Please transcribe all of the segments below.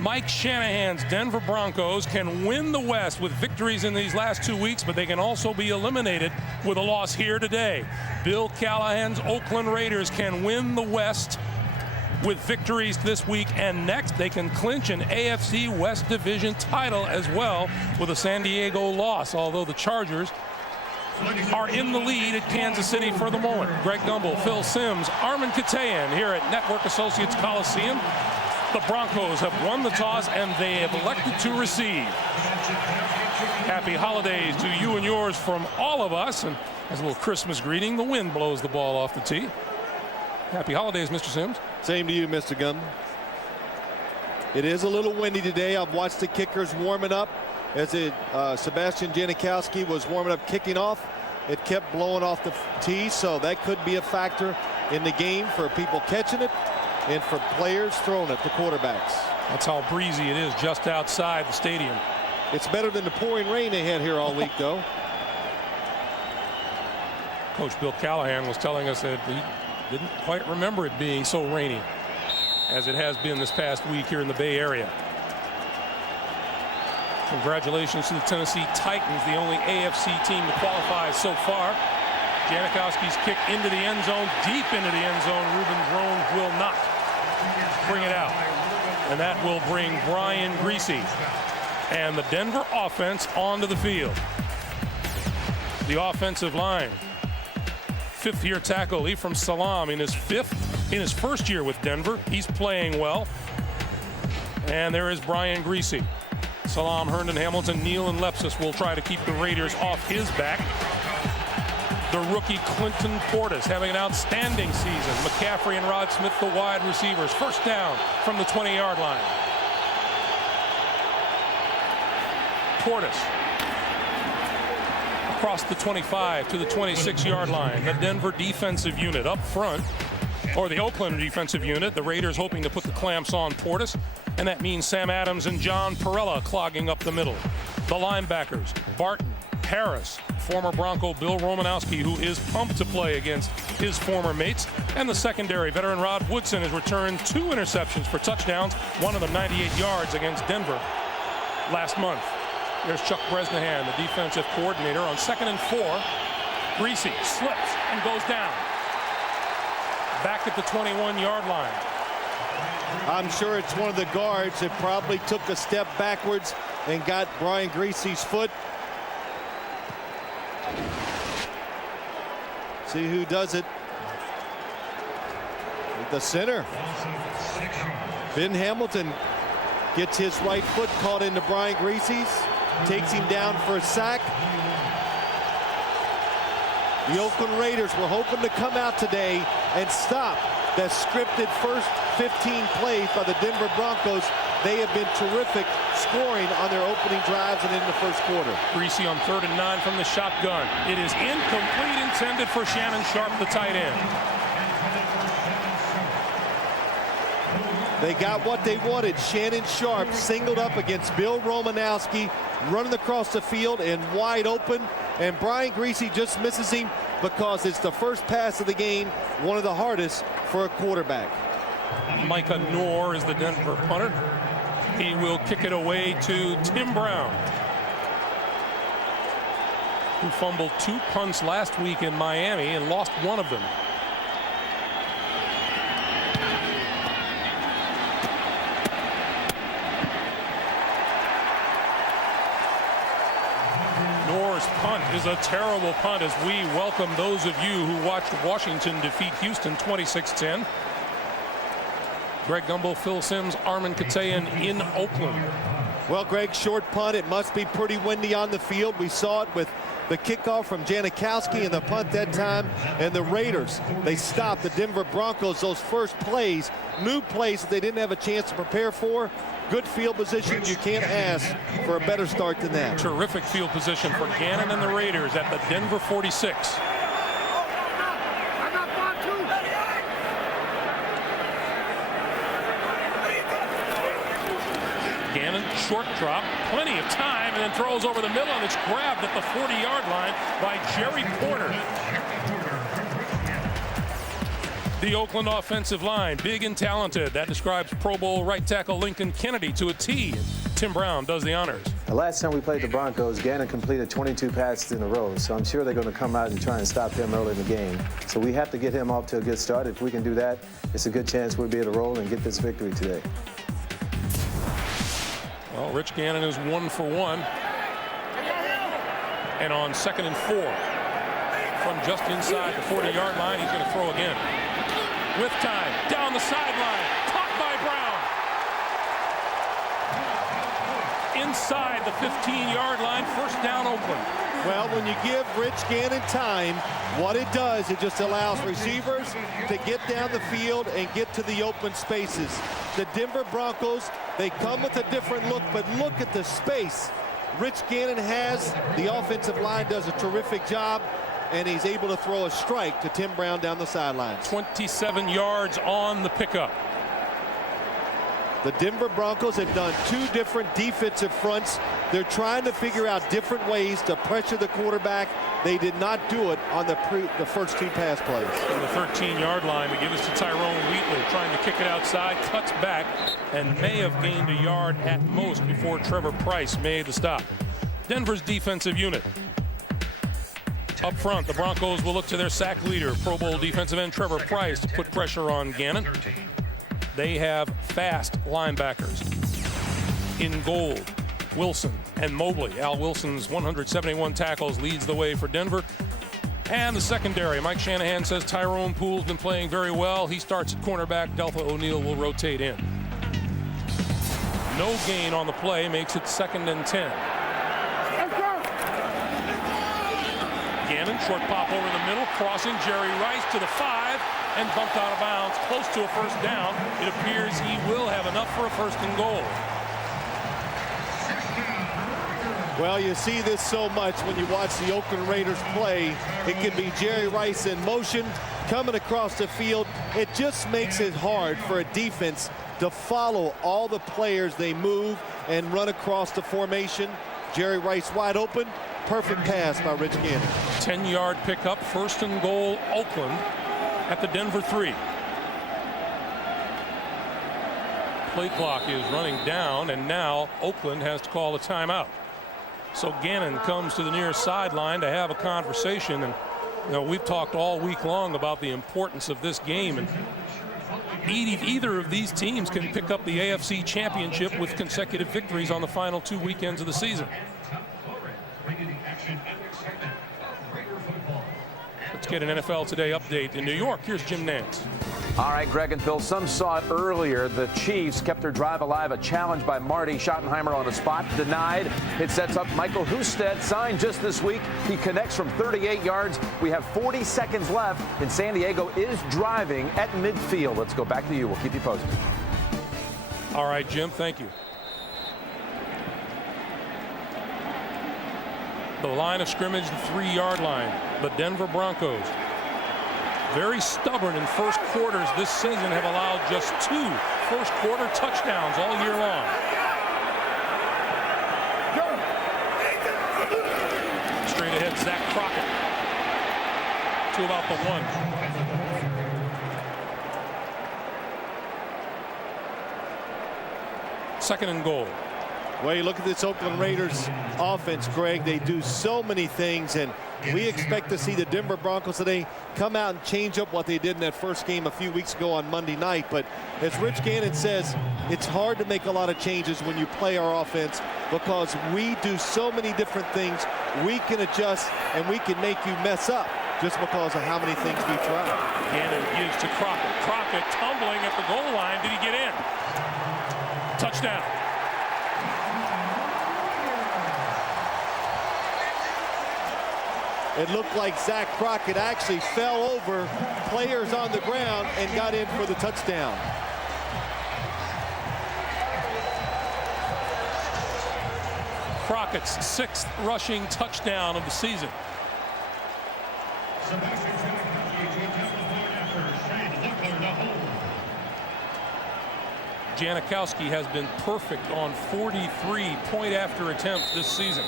Mike Shanahan's Denver Broncos can win the West with victories in these last 2 weeks, but they can also be eliminated with a loss here today. Bill Callahan's Oakland Raiders can win the West with victories this week, and next they can clinch an AFC West Division title as well with a San Diego loss, although the Chargers are in the lead at Kansas City for the moment. Greg Gumbel, Phil Simms, Armin Katayan here at Network Associates Coliseum. The Broncos have won the toss and they have elected to receive. Happy holidays to you and yours from all of us. And as a little Christmas greeting, the wind blows the ball off the tee. Happy holidays, Mr. Simms. Same to you, Mr. Gum. It is a little windy today. I've watched the kickers warming up. As Sebastian Janikowski was warming up, kicking off, it kept blowing off the tee, so that could be a factor in the game for people catching it and for players throwing it, the quarterbacks. That's how breezy it is just outside the stadium. It's better than the pouring rain they had here all week, though. Coach Bill Callahan was telling us that he didn't quite remember it being so rainy as it has been this past week here in the Bay Area. Congratulations to the Tennessee Titans, the only AFC team to qualify so far. Janikowski's kick into the end zone, deep into the end zone. Ruben Rome will not bring it out. And that will bring Brian Griese and the Denver offense onto the field. The offensive line. Fifth-year tackle Ephraim Salaam in his first year with Denver. He's playing well. And there is Brian Griese. Salaam, Herndon, Hamilton, Neal, and Lepsis will try to keep the Raiders off his back. The rookie Clinton Portis having an outstanding season. McCaffrey and Rod Smith, the wide receivers. First down from the 20-yard line. Portis across the 25 to the 26-yard line. The Denver defensive unit up front, or the Oakland defensive unit. The Raiders hoping to put the clamps on Portis, and that means Sam Adams and John Perella clogging up the middle. The linebackers, Barton, Harris, former Bronco Bill Romanowski, who is pumped to play against his former mates, and the secondary, veteran Rod Woodson has returned 2 interceptions for touchdowns, one of them 98 yards against Denver last month. There's Chuck Bresnahan, the defensive coordinator, on 2nd and 4. Griese slips and goes down. Back at the 21-yard line. I'm sure it's one of the guards that probably took a step backwards and got Brian Griese's foot. See who does it. The center. Ben Hamilton gets his right foot caught into Brian Griese's. Takes him down for a sack. The Oakland Raiders were hoping to come out today and stop that scripted first 15 plays by the Denver Broncos. They have been terrific scoring on their opening drives and in the first quarter. Griese on 3rd and 9 from the shotgun. It is incomplete, intended for Shannon Sharp, the tight end. They got what they wanted. Shannon Sharp singled up against Bill Romanowski, running across the field and wide open. And Brian Griese just misses him because it's the first pass of the game, one of the hardest for a quarterback. Micah Noor is the Denver punter. He will kick it away to Tim Brown, who fumbled 2 punts last week in Miami and lost one of them. Noor's punt is a terrible punt as we welcome those of you who watched Washington defeat Houston 26-10. Greg Gumbel, Phil Simms, Armin Katayan in Oakland. Well, Greg, short punt. It must be pretty windy on the field. We saw it with the kickoff from Janikowski and the punt that time. And the Raiders, they stopped the Denver Broncos. Those first plays, new plays that they didn't have a chance to prepare for. Good field position. You can't ask for a better start than that. Terrific field position for Gannon and the Raiders at the Denver 46. Gannon, short drop, plenty of time, and then throws over the middle, and it's grabbed at the 40-yard line by Jerry Porter. The Oakland offensive line, big and talented. That describes Pro Bowl right tackle Lincoln Kennedy to a T. Tim Brown does the honors. The last time we played the Broncos, Gannon completed 22 passes in a row, so I'm sure they're going to come out and try and stop him early in the game. So we have to get him off to a good start. If we can do that, it's a good chance we'll be able to roll and get this victory today. Well, Rich Gannon is 1 for 1. And on 2nd and 4, from just inside the 40-yard line, he's going to throw again. With time, down the sideline, caught by Brown. Inside the 15-yard line, first down Oakland. Well, when you give Rich Gannon time, what it does, it just allows receivers to get down the field and get to the open spaces. The Denver Broncos, they come with a different look, but look at the space Rich Gannon has. The offensive line does a terrific job, and he's able to throw a strike to Tim Brown down the sidelines. 27 yards on the pickup. The Denver Broncos have done 2 different defensive fronts. They're trying to figure out different ways to pressure the quarterback. They did not do it on the first 2 pass plays. From the 13-yard line, they give us to Tyrone Wheatley, trying to kick it outside, cuts back, and may have gained a yard at most before Trevor Price made the stop. Denver's defensive unit. Up front, the Broncos will look to their sack leader, Pro Bowl defensive end Trevor Price, to put pressure on Gannon. They have fast linebackers. In gold, Wilson and Mobley. Al Wilson's 171 tackles leads the way for Denver. And the secondary, Mike Shanahan says Tyrone Poole's been playing very well. He starts at cornerback. Deltha O'Neal will rotate in. No gain on the play makes it 2nd and 10. Gannon, short pop over the middle, crossing Jerry Rice to the 5 and bumped out of bounds, close to a first down. It appears he will have enough for a 1st and goal. Well, you see this so much when you watch the Oakland Raiders play. It can be Jerry Rice in motion, coming across the field. It just makes it hard for a defense to follow all the players they move and run across the formation. Jerry Rice wide open. Perfect pass by Rich Gannon. 10-yard pickup, 1st and goal, Oakland at the Denver 3. Play clock is running down, and now Oakland has to call a timeout. So Gannon comes to the near sideline to have a conversation. And you know, we've talked all week long about the importance of this game, and either of these teams can pick up the AFC Championship with consecutive victories on the final 2 weekends of the season. Let's get an NFL Today update in New York. Here's Jim Nantz. All right, Greg and Phil, some saw it earlier. The Chiefs kept their drive alive. A challenge by Marty Schottenheimer on a spot, denied. It sets up Michael Husted, signed just this week. He connects from 38 yards. We have 40 seconds left, and San Diego is driving at midfield. Let's go back to you. We'll keep you posted. All right, Jim, thank you. The line of scrimmage, the 3-yard line. The Denver Broncos, very stubborn in first quarters this season, have allowed just 2 first-quarter touchdowns all year long. Straight ahead, Zach Crockett to about the 1. 2nd and goal. Well, you look at this Oakland Raiders offense, Greg. They do so many things, and we expect to see the Denver Broncos today come out and change up what they did in that first game a few weeks ago on Monday night. But as Rich Gannon says, it's hard to make a lot of changes when you play our offense because we do so many different things. We can adjust, and we can make you mess up just because of how many things we try. Gannon gives to Crockett. Crockett tumbling at the goal line. Did he get in? Touchdown. It looked like Zach Crockett actually fell over players on the ground and got in for the touchdown. Crockett's 6th rushing touchdown of the season. Janikowski has been perfect on 43 point-after attempts this season.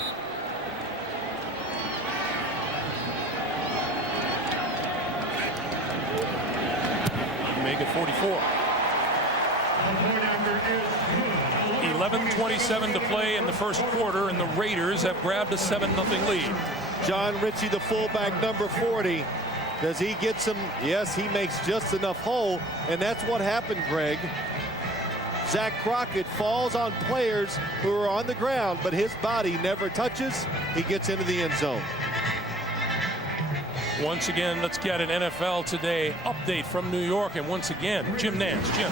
make it 44. 11:27 to play in the first quarter, and the Raiders have grabbed a 7-0 lead. John Ritchie, the fullback, number 40. Does he get some? Yes, he makes just enough hole, and that's what happened, Greg. Zach Crockett falls on players who are on the ground, but his body never touches. He gets into the end zone. Once again, let's get an NFL Today update from New York, and once again, Jim Nance. Jim.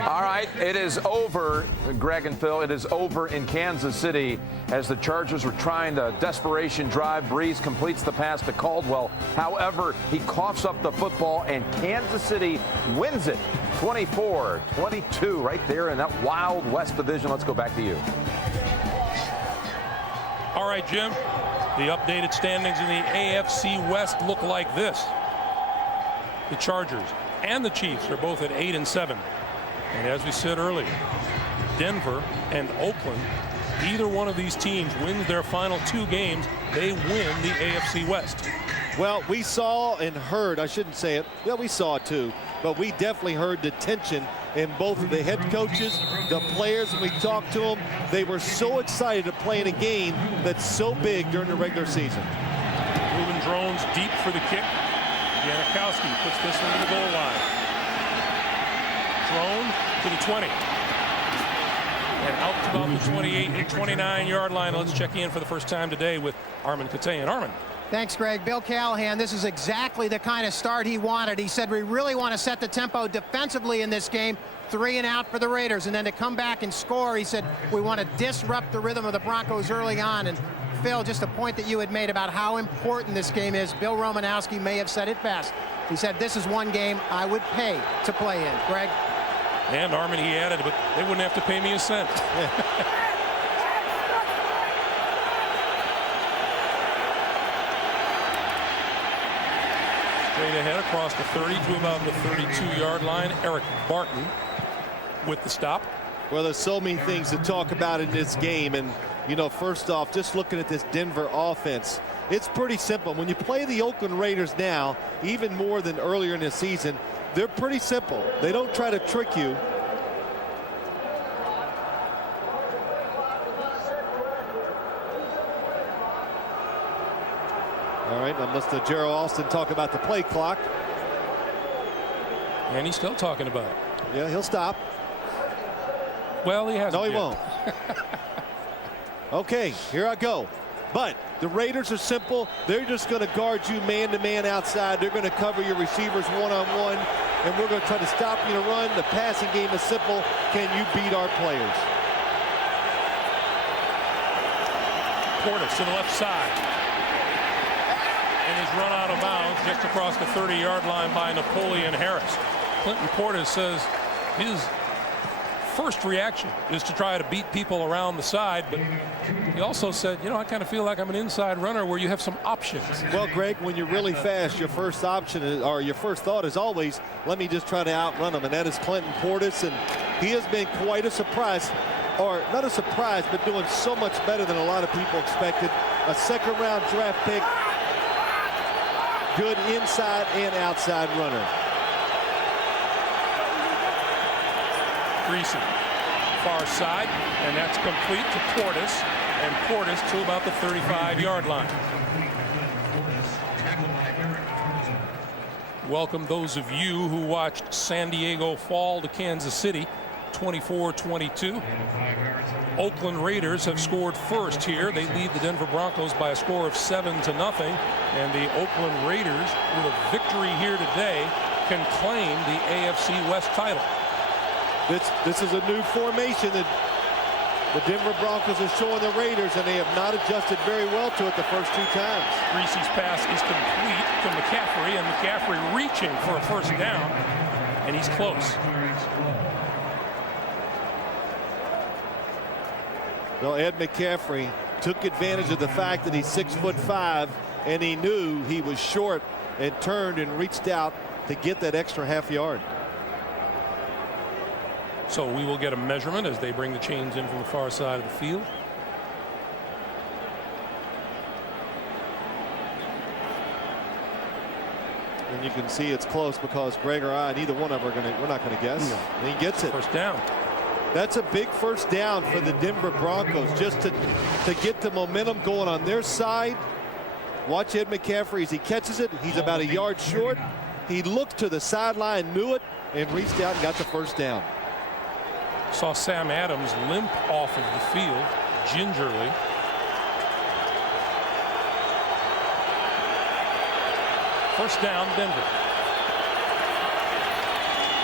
All right, it is over, Greg and Phil. It is over in Kansas City as the Chargers were trying to desperation drive. Brees completes the pass to Caldwell. However, he coughs up the football, and Kansas City wins it 24-22 right there in that Wild West division. Let's go back to you. All right, Jim. The updated standings in the AFC West look like this. The Chargers and the Chiefs are both at 8-7. And as we said earlier, Denver and Oakland, either one of these teams wins their final 2 games, they win the AFC West. Well, we saw and heard, I shouldn't say it, well, we saw it too, but we definitely heard the tension in both of the head coaches, the players. When we talked to them, they were so excited to play in a game that's so big during the regular season. Ruben Drones deep for the kick. Janikowski puts this one to the goal line. Drone to the 20. And out to about the 28 and 29-yard line. Let's check in for the first time today with Armin Katayan. Armin. Thanks, Greg. Bill Callahan, this is exactly the kind of start he wanted. He said, we really want to set the tempo defensively in this game. 3 and out for the Raiders. And then to come back and score, he said, we want to disrupt the rhythm of the Broncos early on. And Phil, just a point that you had made about how important this game is, Bill Romanowski may have said it best. He said, this is one game I would pay to play in. Greg? And Armin, he added, but they wouldn't have to pay me a cent. Straight ahead across the 30 to about the 32-yard line. Eric Barton with the stop. Well, there's so many things to talk about in this game. And, you know, first off, just looking at this Denver offense, it's pretty simple. When you play the Oakland Raiders now, even more than earlier in the season, they're pretty simple. They don't try to trick you. All right, now listen to Gerald Alston talk about the play clock. And he's still talking about it. Yeah, he'll stop. Well, he hasn't. No, he yet. won't. Okay, here I go. But the Raiders are simple. They're just going to guard you man-to-man outside. They're going to cover your receivers one-on-one, and we're going to try to stop you to run. The passing game is simple. Can you beat our players? Portis to the left side. And is run out of bounds just across the 30-yard line by Napoleon Harris. Clinton Portis says his first reaction is to try to beat people around the side, but he also said, you know, I kind of feel like I'm an inside runner where you have some options. Well, Greg, when you're really fast, your first option is, or your first thought is always, let me just try to outrun him, and that is Clinton Portis, and he has been quite a surprise, or not a surprise, but doing so much better than a lot of people expected. A second-round draft pick, good inside and outside runner. Greasy, far side, and that's complete to Portis, and Portis to about the 35-yard line. Welcome those of you who watched San Diego fall to Kansas City 24-22. Oakland Raiders have scored first here. They lead the Denver Broncos by a score of 7-0, and the Oakland Raiders, with a victory here today, can claim the AFC West title. This is a new formation that the Denver Broncos are showing the Raiders, and they have not adjusted very well to it the first 2 times. Greasy's pass is complete to McCaffrey, and McCaffrey reaching for a first down, and he's close. Well, Ed McCaffrey took advantage of the fact that he's 6'5", and he knew he was short and turned and reached out to get that extra half yard. So we will get a measurement as they bring the chains in from the far side of the field. And you can see it's close because Greg or I, neither one of them we're not going to guess. No. And he gets it. First down. That's a big first down for the Denver Broncos, just to get the momentum going on their side. Watch Ed McCaffrey as he catches it. He's about a yard short. He looked to the sideline, knew it, and reached out and got the first down. Saw Sam Adams limp off of the field gingerly. First down, Denver.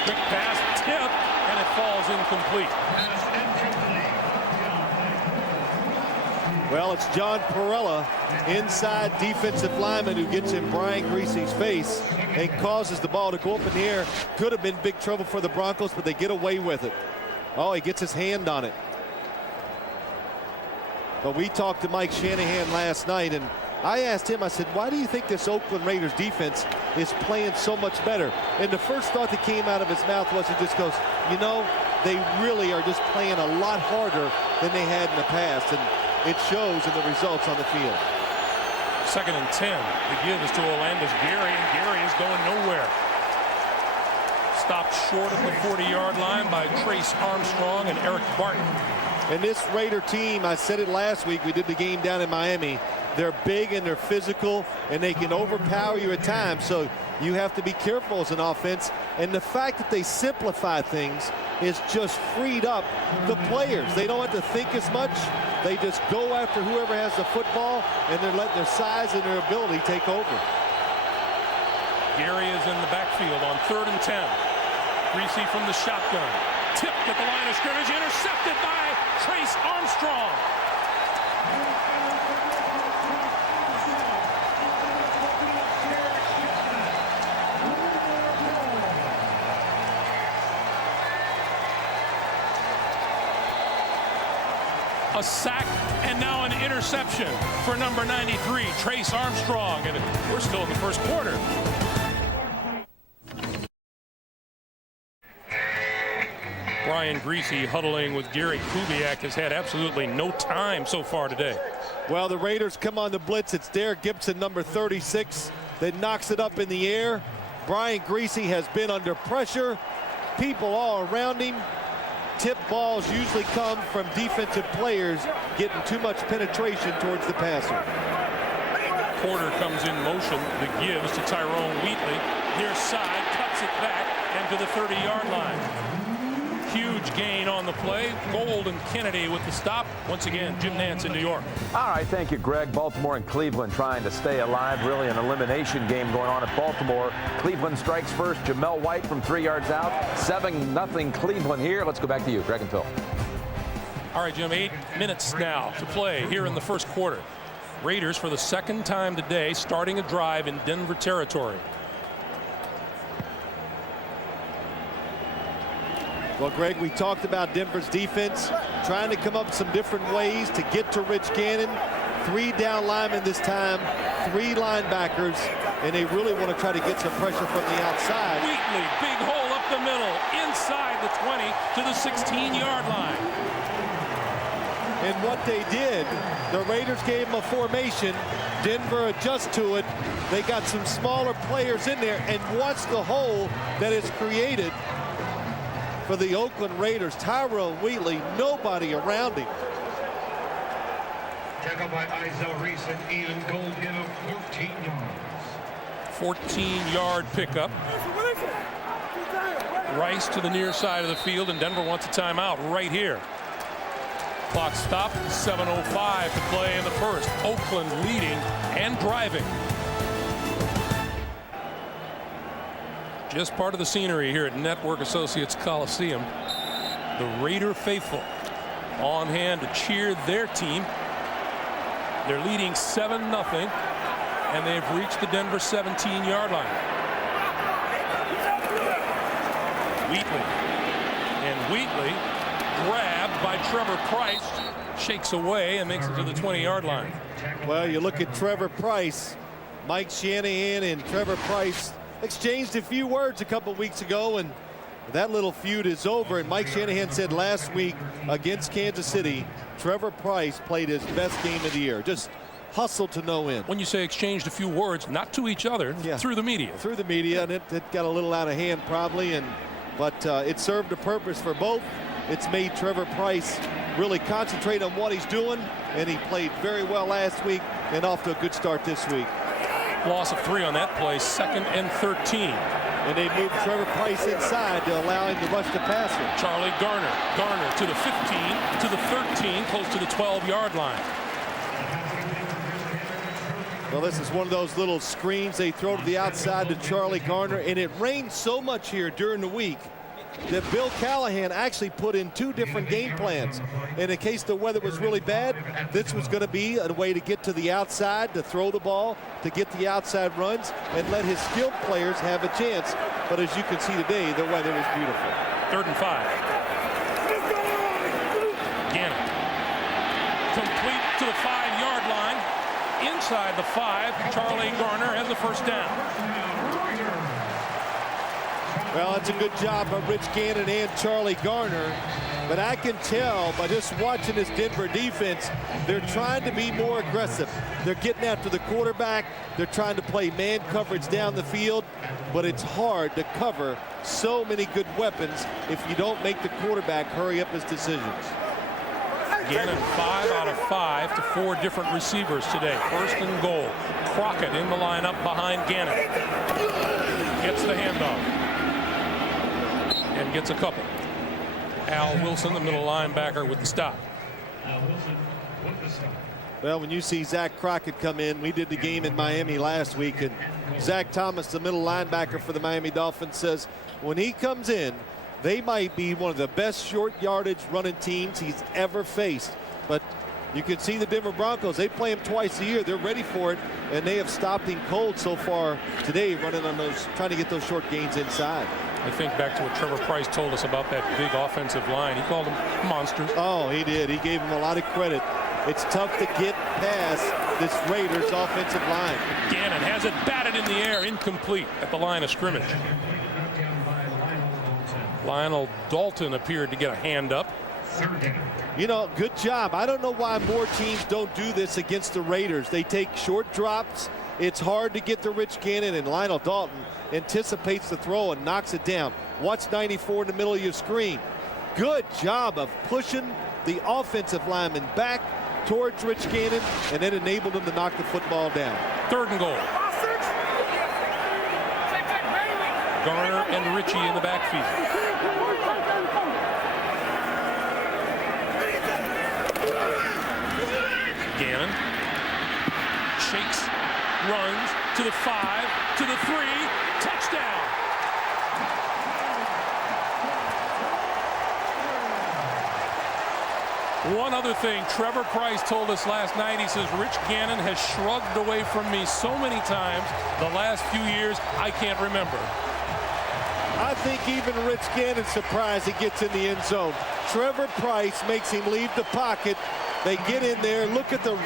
Quick pass, tip, and it falls incomplete. Well, it's John Perella, inside defensive lineman, who gets in Brian Greasy's face and causes the ball to go up in the air. Could have been big trouble for the Broncos, but they get away with it. Oh, he gets his hand on it. But we talked to Mike Shanahan last night, and I asked him, I said, why do you think this Oakland Raiders defense is playing so much better? And the first thought that came out of his mouth was, he just goes, you know, they really are just playing a lot harder than they had in the past. And it shows in the results on the field. 2nd and 10. The give is to Orlando's Gary, and Gary is going nowhere. Stopped short of the 40-yard line by Trace Armstrong and Eric Barton. And this Raider team, I said it last week, we did the game down in Miami. They're big and they're physical, and they can overpower you at times. So you have to be careful as an offense. And the fact that they simplify things is just freed up the players. They don't have to think as much. They just go after whoever has the football, and they're letting their size and their ability take over. Gary is in the backfield on 3rd and 10. Greasy from the shotgun. Tipped at the line of scrimmage, intercepted by Trace Armstrong. A sack and now an interception for number 93, Trace Armstrong. And we're still in the first quarter. Brian Greasy huddling with Gary Kubiak has had absolutely no time so far today. Well, the Raiders come on the blitz. It's Derek Gibson, number 36, that knocks it up in the air. Brian Greasy has been under pressure. People all around him. Tip balls usually come from defensive players getting too much penetration towards the passer. Porter comes in motion. The gives to Tyrone Wheatley. Near side, cuts it back and to the 30-yard line. Huge gain on the play. Gold and Kennedy with the stop. Once again, Jim Nantz in New York. All right, thank you, Greg. Baltimore and Cleveland trying to stay alive. Really an elimination game going on at Baltimore. Cleveland strikes first. Jamel White from 3 yards out. 7-0 Cleveland here. Let's go back to you, Greg and Phil. All right, Jim, 8 minutes now to play here in the first quarter. Raiders, for the second time today, starting a drive in Denver territory. Well, Greg, we talked about Denver's defense trying to come up with some different ways to get to Rich Gannon. 3 down linemen this time, 3 linebackers, and they really want to try to get some pressure from the outside. Wheatley, big hole up the middle, inside the 20 to the 16-yard line. And what they did, the Raiders gave them a formation. Denver adjusts to it. They got some smaller players in there, and watch the hole that is created for the Oakland Raiders. Tyrone Wheatley, nobody around him. Tackled by Izell Reese and Ian Goldin of 14 yards. 14-yard pickup. Rice to the near side of the field, and Denver wants a timeout right here. Clock stopped, 7:05 to play in the first. Oakland leading and driving. Just part of the scenery here at Network Associates Coliseum. The Raider faithful on hand to cheer their team. They're leading 7-0, and they've reached the Denver 17-yard line. Wheatley. And Wheatley, grabbed by Trevor Price, shakes away and makes it to the 20-yard line. Well, you look at Trevor Price. Mike Shanahan and Trevor Price exchanged a few words a couple weeks ago, and that little feud is over. And Mike Shanahan said last week against Kansas City, Trevor Price played his best game of the year. Just hustle to no end. When you say exchanged a few words, not to each other, Yeah. through the media. Through the media, and it got a little out of hand probably, but it served a purpose for both. It's made Trevor Pryce really concentrate on what he's doing, and he played very well last week and off to a good start this week. Loss of 3 on that play, 2nd and 13. And they moved Trevor Pryce inside to allow him to rush the passer. Charlie Garner. Garner to the 15, to the 13, close to the 12-yard line. Well, this is one of those little screens they throw to the outside to Charlie Garner, and it rained so much here during the week that Bill Callahan actually put in 2 different game plans. And in case the weather was really bad, this was going to be a way to get to the outside, to throw the ball, to get the outside runs, and let his skilled players have a chance. But as you can see today, the weather was beautiful. 3rd and 5. Gannon. Complete to the 5-yard line. Inside the 5, Charlie Garner has the first down. Well, it's a good job by Rich Gannon and Charlie Garner. But I can tell by just watching this Denver defense, they're trying to be more aggressive. They're getting after the quarterback. They're trying to play man coverage down the field. But it's hard to cover so many good weapons if you don't make the quarterback hurry up his decisions. Gannon 5 out of 5 to 4 different receivers today. 1st and goal. Crockett in the lineup behind Gannon. Gets the handoff. And gets a couple. Al Wilson, the middle linebacker, with the stop. Well, when you see Zach Crockett come in, we did the game in Miami last week, and Zach Thomas, the middle linebacker for the Miami Dolphins, says when he comes in, they might be one of the best short yardage running teams he's ever faced. But you can see the Denver Broncos, they play him twice a year. They're ready for it, and they have stopped him cold so far today, running on those, trying to get those short gains inside. I think back to what Trevor Pryce told us about that big offensive line. He called them monsters. Oh, he did. He gave them a lot of credit. It's tough to get past this Raiders offensive line. Gannon has it batted in the air, incomplete at the line of scrimmage. Lionel Dalton appeared to get a hand up. You know, good job. I don't know why more teams don't do this against the Raiders. They take short drops. It's hard to get to Rich Gannon, and Lionel Dalton anticipates the throw and knocks it down. Watch 94 in the middle of your screen. Good job of pushing the offensive lineman back towards Rich Gannon, and then enabled him to knock the football down. 3rd and goal. Garner and Ritchie in the backfield. Gannon shakes, runs to the 5, to the 3, touchdown. One other thing, Trevor Pryce told us last night, he says, Rich Gannon has shrugged away from me so many times the last few years, I can't remember. I think even Rich Gannon's surprised he gets in the end zone. Trevor Pryce makes him leave the pocket. They get in there. Look at the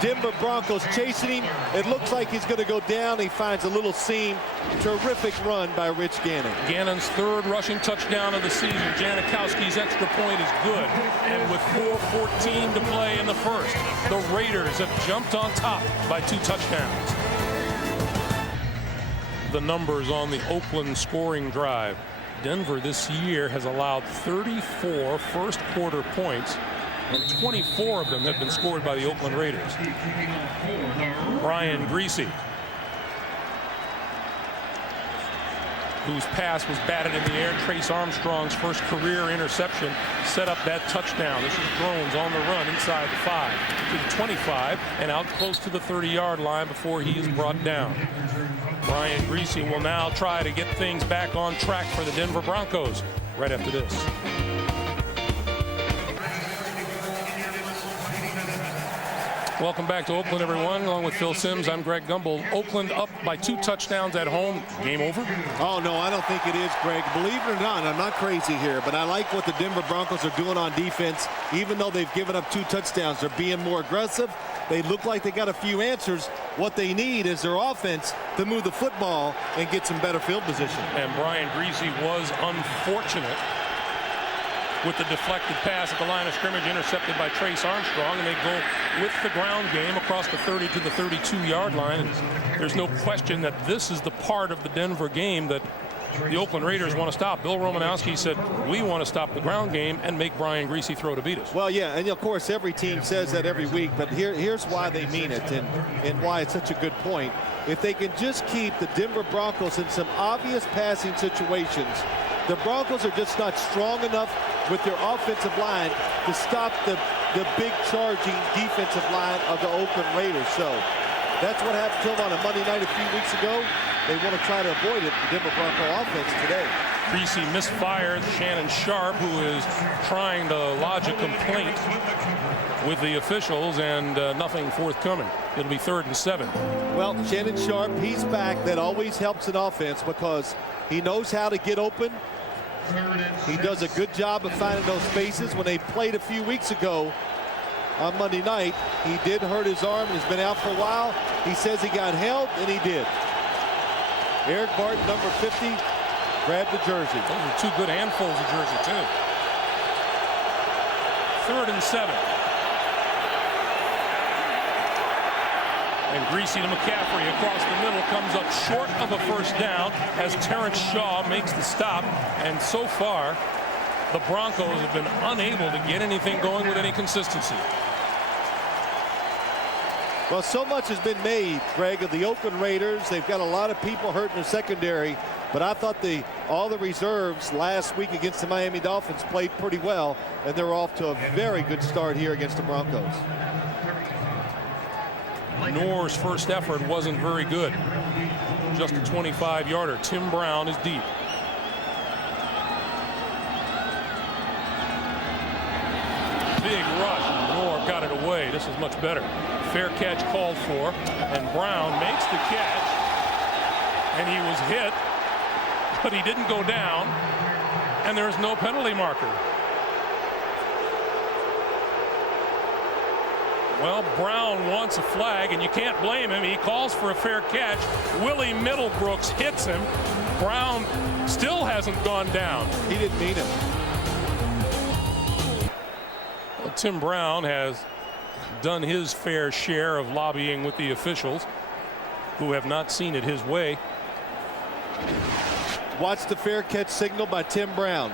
Denver Broncos chasing him. It looks like he's going to go down. He finds a little seam. Terrific run by Rich Gannon. Gannon's 3rd rushing touchdown of the season. Janikowski's extra point is good. And with 4:14 to play in the first, the Raiders have jumped on top by 2 touchdowns. The numbers on the Oakland scoring drive. Denver this year has allowed 34 first quarter points, and 24 of them have been scored by the Oakland Raiders. Brian Greasy, whose pass was batted in the air. Trace Armstrong's first career interception set up that touchdown. This is Drones on the run inside the 5 to the 25 and out close to the 30-yard line before he is brought down. Brian Greasy will now try to get things back on track for the Denver Broncos right after this. Welcome back to Oakland, everyone. Along with Phil Simms, I'm Greg Gumbel. Oakland up by 2 touchdowns at home. Game over? Oh, no, I don't think it is, Greg. Believe it or not, I'm not crazy here, but I like what the Denver Broncos are doing on defense. Even though they've given up 2 touchdowns, they're being more aggressive. They look like they got a few answers. What they need is their offense to move the football and get some better field position. And Brian Greasy was unfortunate with the deflected pass at the line of scrimmage, intercepted by Trace Armstrong, and they go with the ground game across the 30 to the 32-yard line. And there's no question that this is the part of the Denver game that the Oakland Raiders want to stop. Bill Romanowski said, we want to stop the ground game and make Brian Griese throw to beat us. Well, yeah, and of course every team says that every week, but here's why they mean it, and why it's such a good point. If they can just keep the Denver Broncos in some obvious passing situations, the Broncos are just not strong enough with their offensive line to stop the big charging defensive line of the Oakland Raiders. So that's what happened to them on a Monday night a few weeks ago. They want to try to avoid it, the Denver Bronco offense today. Griese misfires Shannon Sharpe, who is trying to lodge a complaint with the officials, and nothing forthcoming. It'll be 3rd and 7. Well, Shannon Sharpe, he's back. That always helps an offense because he knows how to get open. He does a good job of finding those spaces. When they played a few weeks ago on Monday night, he did hurt his arm and has been out for a while. He says he got held, and he did. Eric Barton, number 50, grabbed the jersey. Those are two good handfuls of jersey, too. 3rd and 7. And Griese to McCaffrey across the middle, comes up short of a first down as Terrence Shaw makes the stop. And so far, the Broncos have been unable to get anything going with any consistency. Well, so much has been made, Greg, of the Oakland Raiders. They've got a lot of people hurt in their secondary, but I thought all the reserves last week against the Miami Dolphins played pretty well, and they're off to a very good start here against the Broncos. Nor's first effort wasn't very good. Just a 25-yarder. Tim Brown is deep. Big rush. Nor got it away. This is much better. Fair catch called for, and Brown makes the catch, and he was hit, but he didn't go down, and there's no penalty marker. Well, Brown wants a flag, and you can't blame him. He calls for a fair catch. Willie Middlebrooks hits him. Brown still hasn't gone down. He didn't mean it. Well, Tim Brown has done his fair share of lobbying with the officials, who have not seen it his way. Watch the fair catch signal by Tim Brown.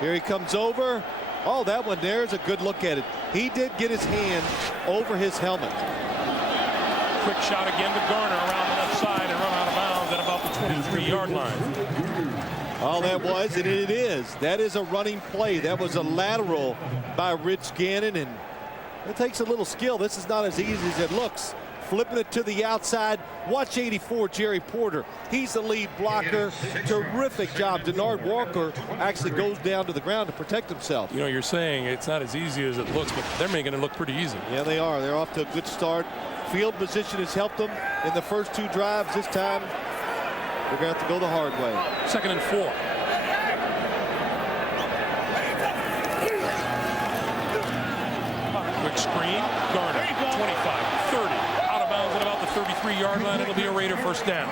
Here he comes over. Oh, that one there is a good look at it. He did get his hand over his helmet. Quick shot again to Garner around the left side and run out of bounds at about the 23-yard line. All that was, and it is. That is a running play. That was a lateral by Rich Gannon, and it takes a little skill. This is not as easy as it looks. Flipping it to the outside. Watch 84, Jerry Porter. He's the lead blocker. Terrific job. Denard Walker actually goes down to the ground to protect himself. You know, you're saying it's not as easy as it looks, but they're making it look pretty easy. Yeah, they are. They're off to a good start. Field position has helped them in the first 2 drives. This time, they're going to have to go the hard way. 2nd and 4. Quick screen. Garner, 25, 30. Out of bounds at about the 33-yard line. It'll be a Raider first down.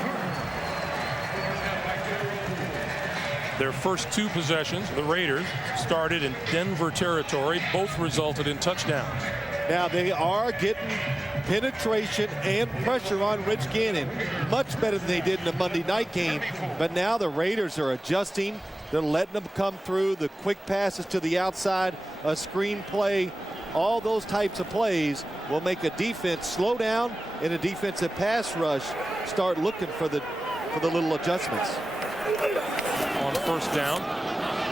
Their first 2 possessions, the Raiders, started in Denver territory. Both resulted in touchdowns. Now they are getting penetration and pressure on Rich Gannon. Much better than they did in the Monday night game. But now the Raiders are adjusting. They're letting them come through. The quick passes to the outside, a screen play. All those types of plays will make a defense slow down and a defensive pass rush start looking for the little adjustments. On first down,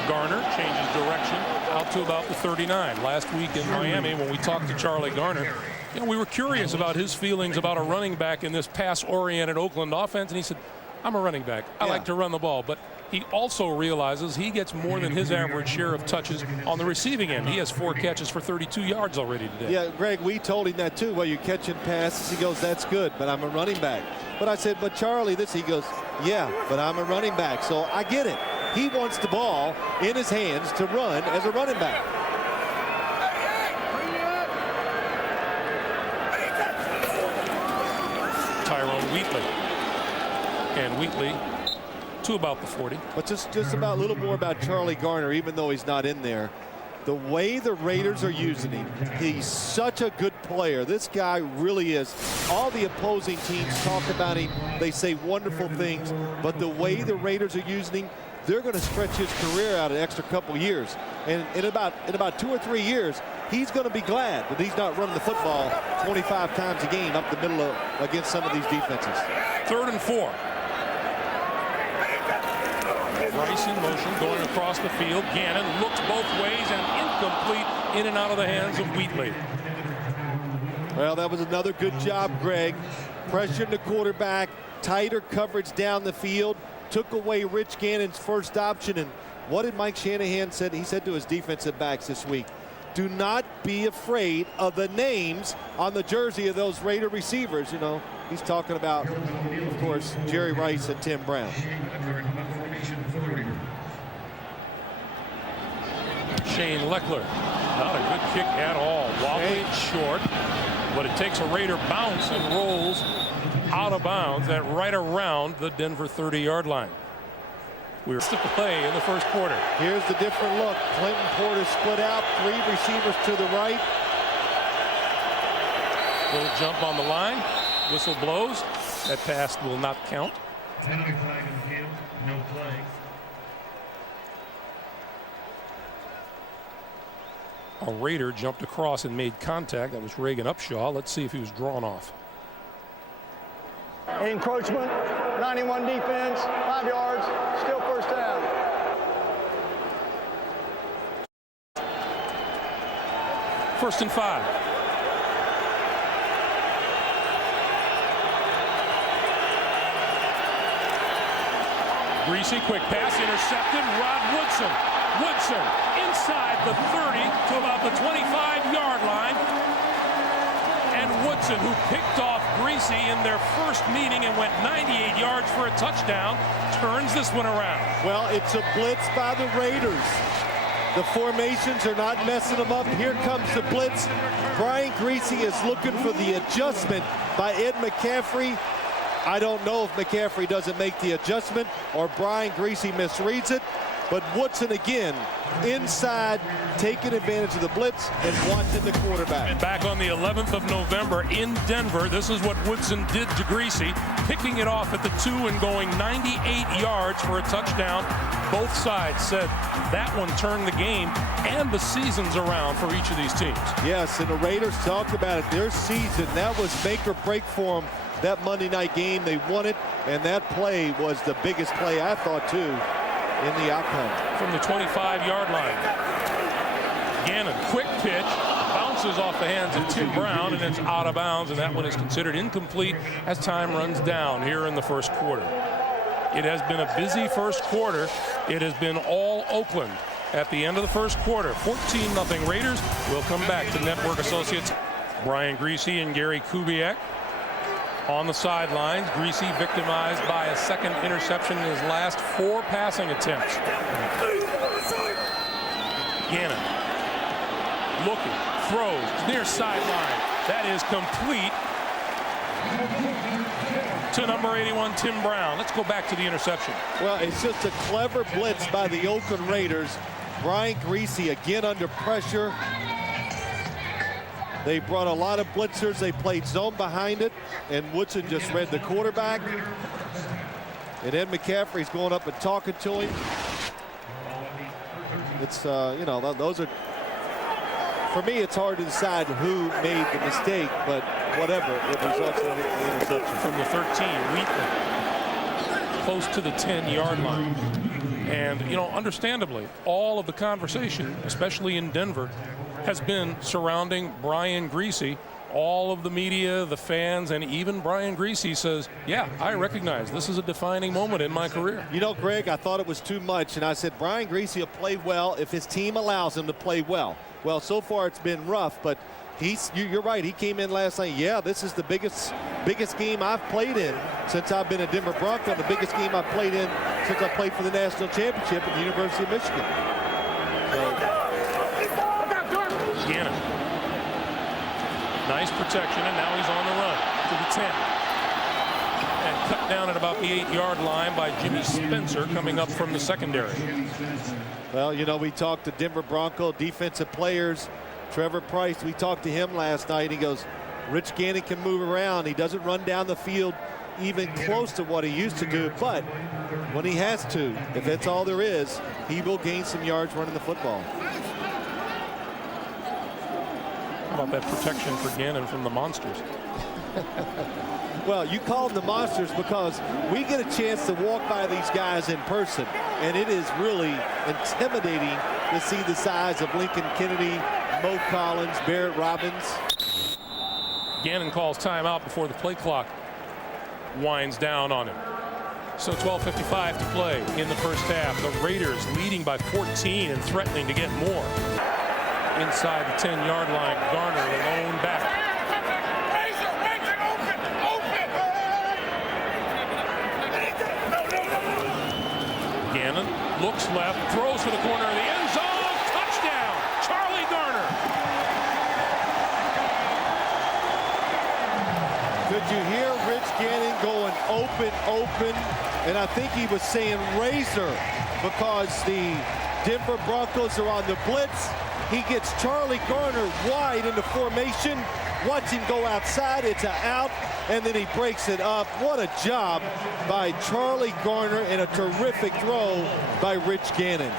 Garner changes direction out to about the 39. Last week in Miami, when we talked to Charlie Garner, we were curious about his feelings about a running back in this pass-oriented Oakland offense, and he said, I'm a running back. I like to run the ball, but he also realizes he gets more than his average share of touches on the receiving end. He has 4 catches for 32 yards already today. Yeah, Greg, we told him that too. Well, you're catching passes. He goes, that's good, but I'm a running back. But I said, but Charlie, he goes, yeah, but I'm a running back. So I get it. He wants the ball in his hands to run as a running back. Tyrone Wheatley. And Wheatley to about the 40. But just about a little more about Charlie Garner, even though he's not in there. The way the Raiders are using him, he's such a good player. This guy really is. All the opposing teams talk about him. They say wonderful things. But the way the Raiders are using him, they're going to stretch his career out an extra couple years. And in about 2 or 3 years, he's going to be glad that he's not running the football 25 times a game up the middle against some of these defenses. 3rd and 4. Rice in motion, going across the field. Gannon looks both ways and incomplete, in and out of the hands of Wheatley. Well, that was another good job, Greg. Pressuring the quarterback, tighter coverage down the field, took away Rich Gannon's first option. And what did Mike Shanahan say? He said to his defensive backs this week, do not be afraid of the names on the jersey of those Raider receivers. You know, he's talking about, of course, Jerry Rice and Tim Brown. Shane Leckler, not a good kick at all. Wobbly and short, but it takes a Raider bounce and rolls out of bounds at right around the Denver 30-yard line. We're to play in the first quarter. Here's the different look. Clinton Porter split out, 3 receivers to the right. Little jump on the line. Whistle blows. That pass will not count. Penalty flag on the field, no play. A Raider jumped across and made contact. That was Reagan Upshaw. Let's see if he was drawn off. Encroachment, 91 defense, 5 yards, still first down. First and 5. Greasy, quick pass, intercepted. Rod Woodson. Woodson inside the 30 to about the 25-yard line. And Woodson, who picked off Greasy in their first meeting and went 98 yards for a touchdown, turns this one around. Well, it's a blitz by the Raiders. The formations are not messing them up. Here comes the blitz. Brian Greasy is looking for the adjustment by Ed McCaffrey. I don't know if McCaffrey doesn't make the adjustment or Brian Greasy misreads it. But Woodson again inside, taking advantage of the blitz and watching the quarterback. And back on the 11th of November in Denver, this is what Woodson did to Greasy, picking it off at the 2 and going 98 yards for a touchdown. Both sides said that one turned the game and the seasons around for each of these teams. Yes, and the Raiders talked about it. Their season, that was make or break for them. That Monday night game, they won it, and that play was the biggest play, I thought, too, in the outcome. From the 25-yard line. Gannon, quick pitch, bounces off the hands of Tim Brown, and it's out of bounds, and that one is considered incomplete as time runs down here in the first quarter. It has been a busy first quarter. It has been all Oakland at the end of the first quarter. 14-0 Raiders. We'll come back to Network Associates Brian Greasy and Gary Kubiak on the sidelines. Greasy victimized by a second interception in his last 4 passing attempts. Gannon looking, throws, near sideline. That is complete to number 81, Tim Brown. Let's go back to the interception. Well, it's just a clever blitz by the Oakland Raiders. Brian Greasy again under pressure. They brought a lot of blitzers. They played zone behind it, and Woodson just read the quarterback. And Ed McCaffrey's going up and talking to him. It's, you know, those are, for me, it's hard to decide who made the mistake, but whatever, it results in an interception. From the 13, Wheatley, close to the 10-yard line. And, you know, understandably, all of the conversation, especially in Denver, has been surrounding Brian Greasy. All of the media, the fans, and even Brian Greasy says, yeah, I recognize this is a defining moment in my career. You know, Greg, I thought it was too much, and I said Brian Greasy will play well if his team allows him to play well. Well, so far it's been rough, but you're right. He came in last night. Yeah, this is the biggest game I've played in since I've been a Denver Bronco, the biggest game I've played in since I played for the national championship at the University of Michigan. Gannon. Nice protection, and now he's on the run to the 10. And cut down at about the 8-yard line by Jimmy Spencer coming up from the secondary. Well, you know, we talked to Denver Bronco defensive players. Trevor Price, we talked to him last night. He goes, Rich Gannon can move around. He doesn't run down the field even close to what he used to do, but when he has to, if that's all there is, he will gain some yards running the football. How about that protection for Gannon from the monsters? Well, you call them the monsters because we get a chance to walk by these guys in person, and it is really intimidating to see the size of Lincoln Kennedy, Mo Collins, Barrett Robbins. Gannon calls timeout before the play clock winds down on him. So 12:55 to play in the first half. The Raiders leading by 14 and threatening to get more. Inside the 10-yard line, Garner alone back. Gannon looks left, throws for the corner of the end zone. Touchdown, Charlie Garner. Could you hear Rich Gannon going open, and I think he was saying razor because the Denver Broncos are on the blitz. He gets Charlie Garner wide into formation. Watch him go outside. It's an out, and then he breaks it up. What a job by Charlie Garner and a terrific throw by Rich Gannon.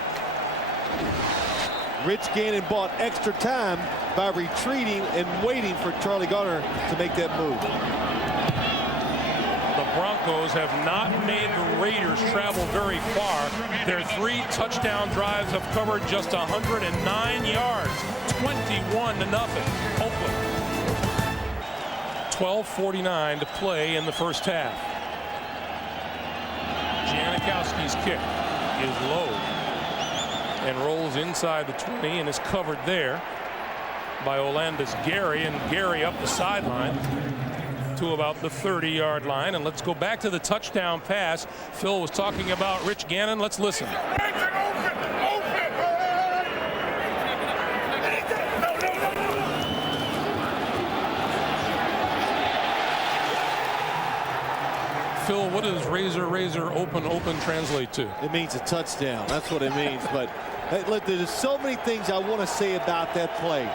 Rich Gannon bought extra time by retreating and waiting for Charlie Garner to make that move. The Broncos have not made the Raiders travel very far. Their 3 touchdown drives have covered just 109 yards, 21-0. Oakland. 12:49 to play in the first half. Janikowski's kick is low and rolls inside the 20 and is covered there by Olandis Gary, and Gary up the sideline to about the 30-yard line. And let's go back to the touchdown pass. Phil was talking about Rich Gannon. Let's listen. Phil, what does razor, open translate to? It means a touchdown. That's what it means. But hey, look, there's so many things I want to say about that play.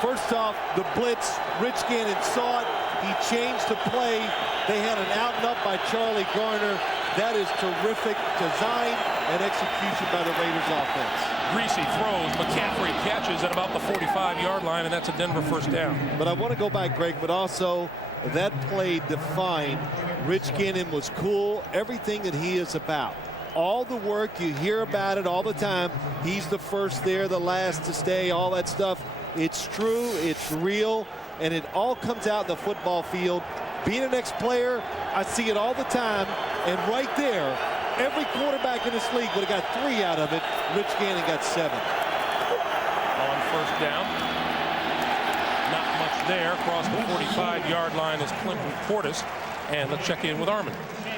First off, the blitz, Rich Gannon saw it. He changed the play. They had an out and up by Charlie Garner. That is terrific design and execution by the Raiders offense. Greasy throws, McCaffrey catches at about the 45-yard line, and that's a Denver first down. But I want to go back, Greg, but also that play defined Rich Gannon was cool, everything that he is about. All the work, you hear about it all the time. He's the first there, the last to stay, all that stuff. It's true, it's real, and it all comes out in the football field. Being an ex-player, I see it all the time, and right there, every quarterback in this league would have got 3 out of it. Rich Gannon got 7. On first down, not much there. Across the 45-yard line is Clinton Portis, and let's check in with Armin.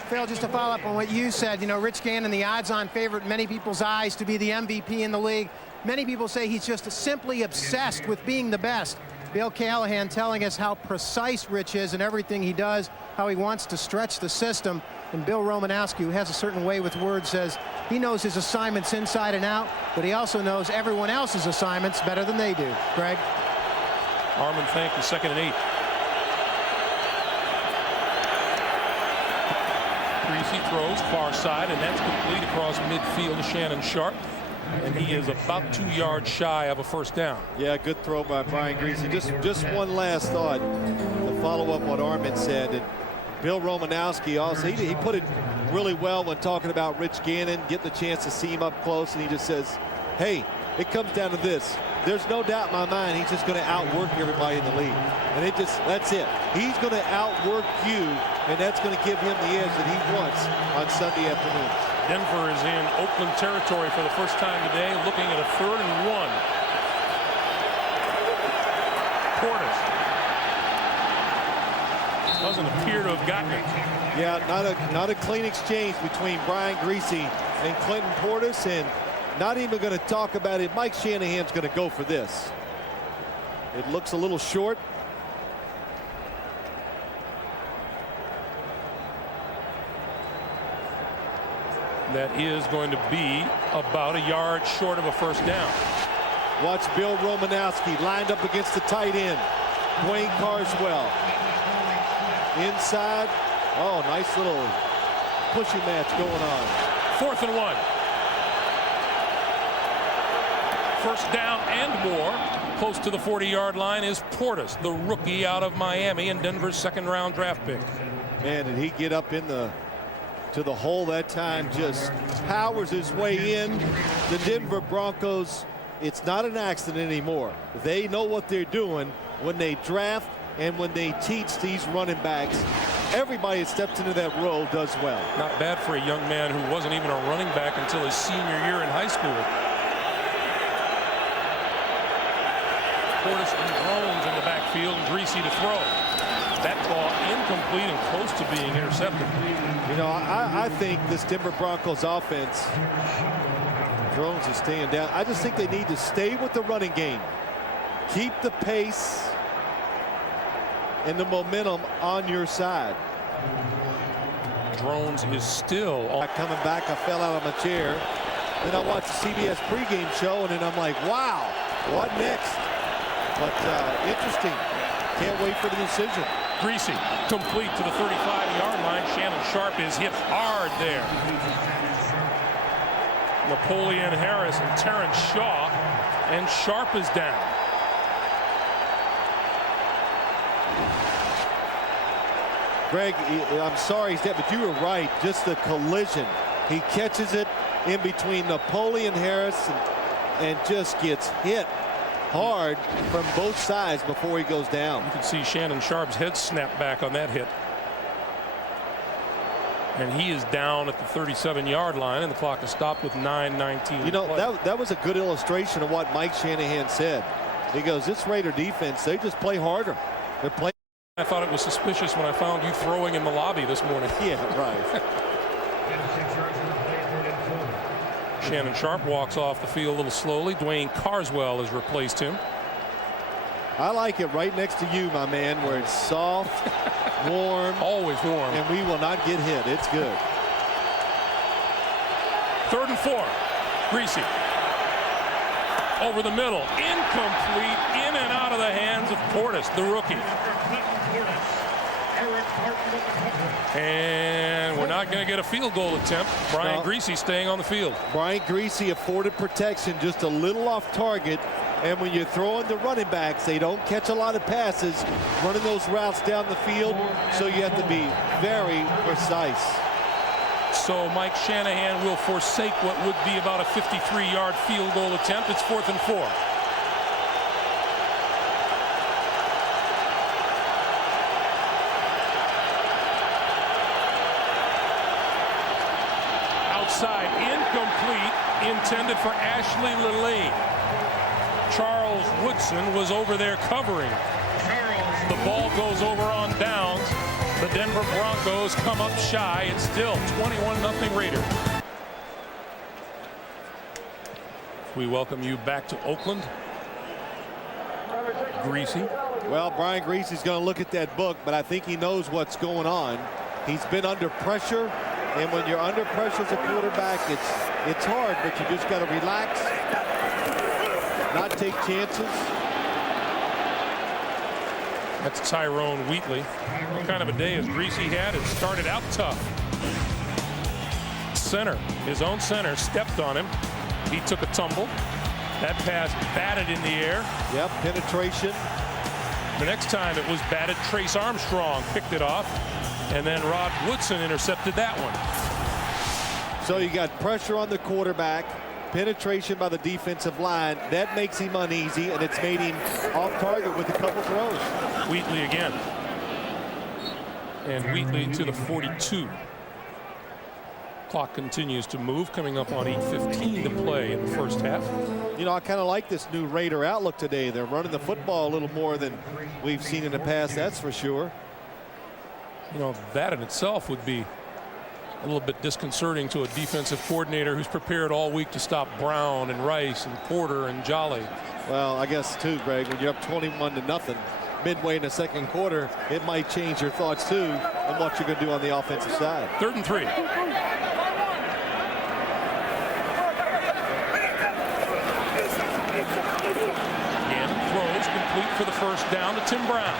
Phil, just to follow up on what you said, you know, Rich Gannon, the odds-on favorite in many people's eyes to be the MVP in the league. Many people say he's just simply obsessed with being the best. Bill Callahan telling us how precise Rich is in everything he does, how he wants to stretch the system. And Bill Romanowski, who has a certain way with words, says he knows his assignments inside and out, but he also knows everyone else's assignments better than they do. Greg? Armin Fink, the 2nd and 8. Greasy throws far side, and that's complete across midfield to Shannon Sharp. And he is about 2 yards shy of a first down. Yeah, good throw by Brian Greasy. Just one last thought to follow up what Armin said. And Bill Romanowski also, he put it really well when talking about Rich Gannon, getting the chance to see him up close, and he just says, hey, it comes down to this. There's no doubt in my mind he's just going to outwork everybody in the league. And that's it. He's going to outwork you, and that's going to give him the edge that he wants on Sunday afternoon. Denver is in Oakland territory for the first time today, looking at a 3rd and 1. Portis doesn't appear to have gotten it. Yeah, not a clean exchange between Brian Greasy and Clinton Portis, and not even going to talk about it. Mike Shanahan's going to go for this. It looks a little short. that is going to be about a yard short of a first down. Watch Bill Romanowski lined up against the tight end. Dwayne Carswell. Inside. Oh, nice little pushing match going on. 4th and 1. First down and more. Close to the 40-yard line is Portis, the rookie out of Miami and Denver's second-round draft pick. Man, did he get up in the to the hole that time, just powers his way in. The Denver Broncos, it's not an accident anymore. They know what they're doing when they draft and when they teach these running backs. Everybody that steps into that role does well. Not bad for a young man who wasn't even a running back until his senior year in high school. Portis and Drones in the backfield and Greasy to throw. That ball incomplete and close to being intercepted. You know, I think this Denver Broncos offense, Drones is staying down. I just think they need to stay with the running game. Keep the pace and the momentum on your side. Drones is still coming back. I fell out of my chair. Then I watched the CBS pregame show, and then I'm like, wow, what next? But interesting. Can't wait for the decision. Greasy complete to the 35-yard line. Shannon Sharp is hit hard there. Napoleon Harris and Terrence Shaw, and Sharp is down. Greg, I'm sorry, but you were right. Just the collision. He catches it in between Napoleon Harris and just gets hit hard from both sides before he goes down. You can see Shannon Sharp's head snap back on that hit. And he is down at the 37-yard line, and the clock is stopped with 9:19. You know, that was a good illustration of what Mike Shanahan said. He goes, this Raider defense, they just play harder. They're playing. I thought it was suspicious when I found you throwing in the lobby this morning. Yeah, right. Shannon Sharp walks off the field a little slowly. Dwayne Carswell has replaced him. I like it right next to you, my man, where it's soft, warm. Always warm. And we will not get hit. It's good. 3rd and 4. Greasy. Over the middle. Incomplete. In and out of the hands of Portis, the rookie. And we're not going to get a field goal attempt. Brian Greasy staying on the field. Brian Greasy afforded protection, just a little off target. And when you're throwing the running backs, they don't catch a lot of passes running those routes down the field. So you have to be very precise. So Mike Shanahan will forsake what would be about a 53-yard field goal attempt. It's 4th and 4. Outside, incomplete, intended for Ashley Lilleen. Charles Woodson was over there covering. The ball goes over on downs. The Denver Broncos come up shy. It's still 21-0 Raiders. We welcome you back to Oakland. Greasy. Well, Brian Greasy's going to look at that book, but I think he knows what's going on. He's been under pressure, and when you're under pressure as a quarterback, it's hard, but you just got to relax, not take chances. That's Tyrone Wheatley. What kind of a day has Greasy had? It started out tough. Center, his own center, stepped on him. He took a tumble. That pass batted in the air. Yep, penetration. The next time it was batted, Trace Armstrong picked it off, and then Rod Woodson intercepted that one. So you got pressure on the quarterback, penetration by the defensive line. That makes him uneasy, and it's made him off target with a couple throws. Wheatley again. And Wheatley to the 42. Clock continues to move, coming up on 8:15 to play in the first half. You know, I kind of like this new Raider outlook today. They're running the football a little more than we've seen in the past, that's for sure. You know, that in itself would be a little bit disconcerting to a defensive coordinator who's prepared all week to stop Brown and Rice and Porter and Jolly. Well, I guess too, Greg, when you're up 21-0 midway in the second quarter, it might change your thoughts too on what you're going to do on the offensive side. 3rd and 3. for the first down to Tim Brown.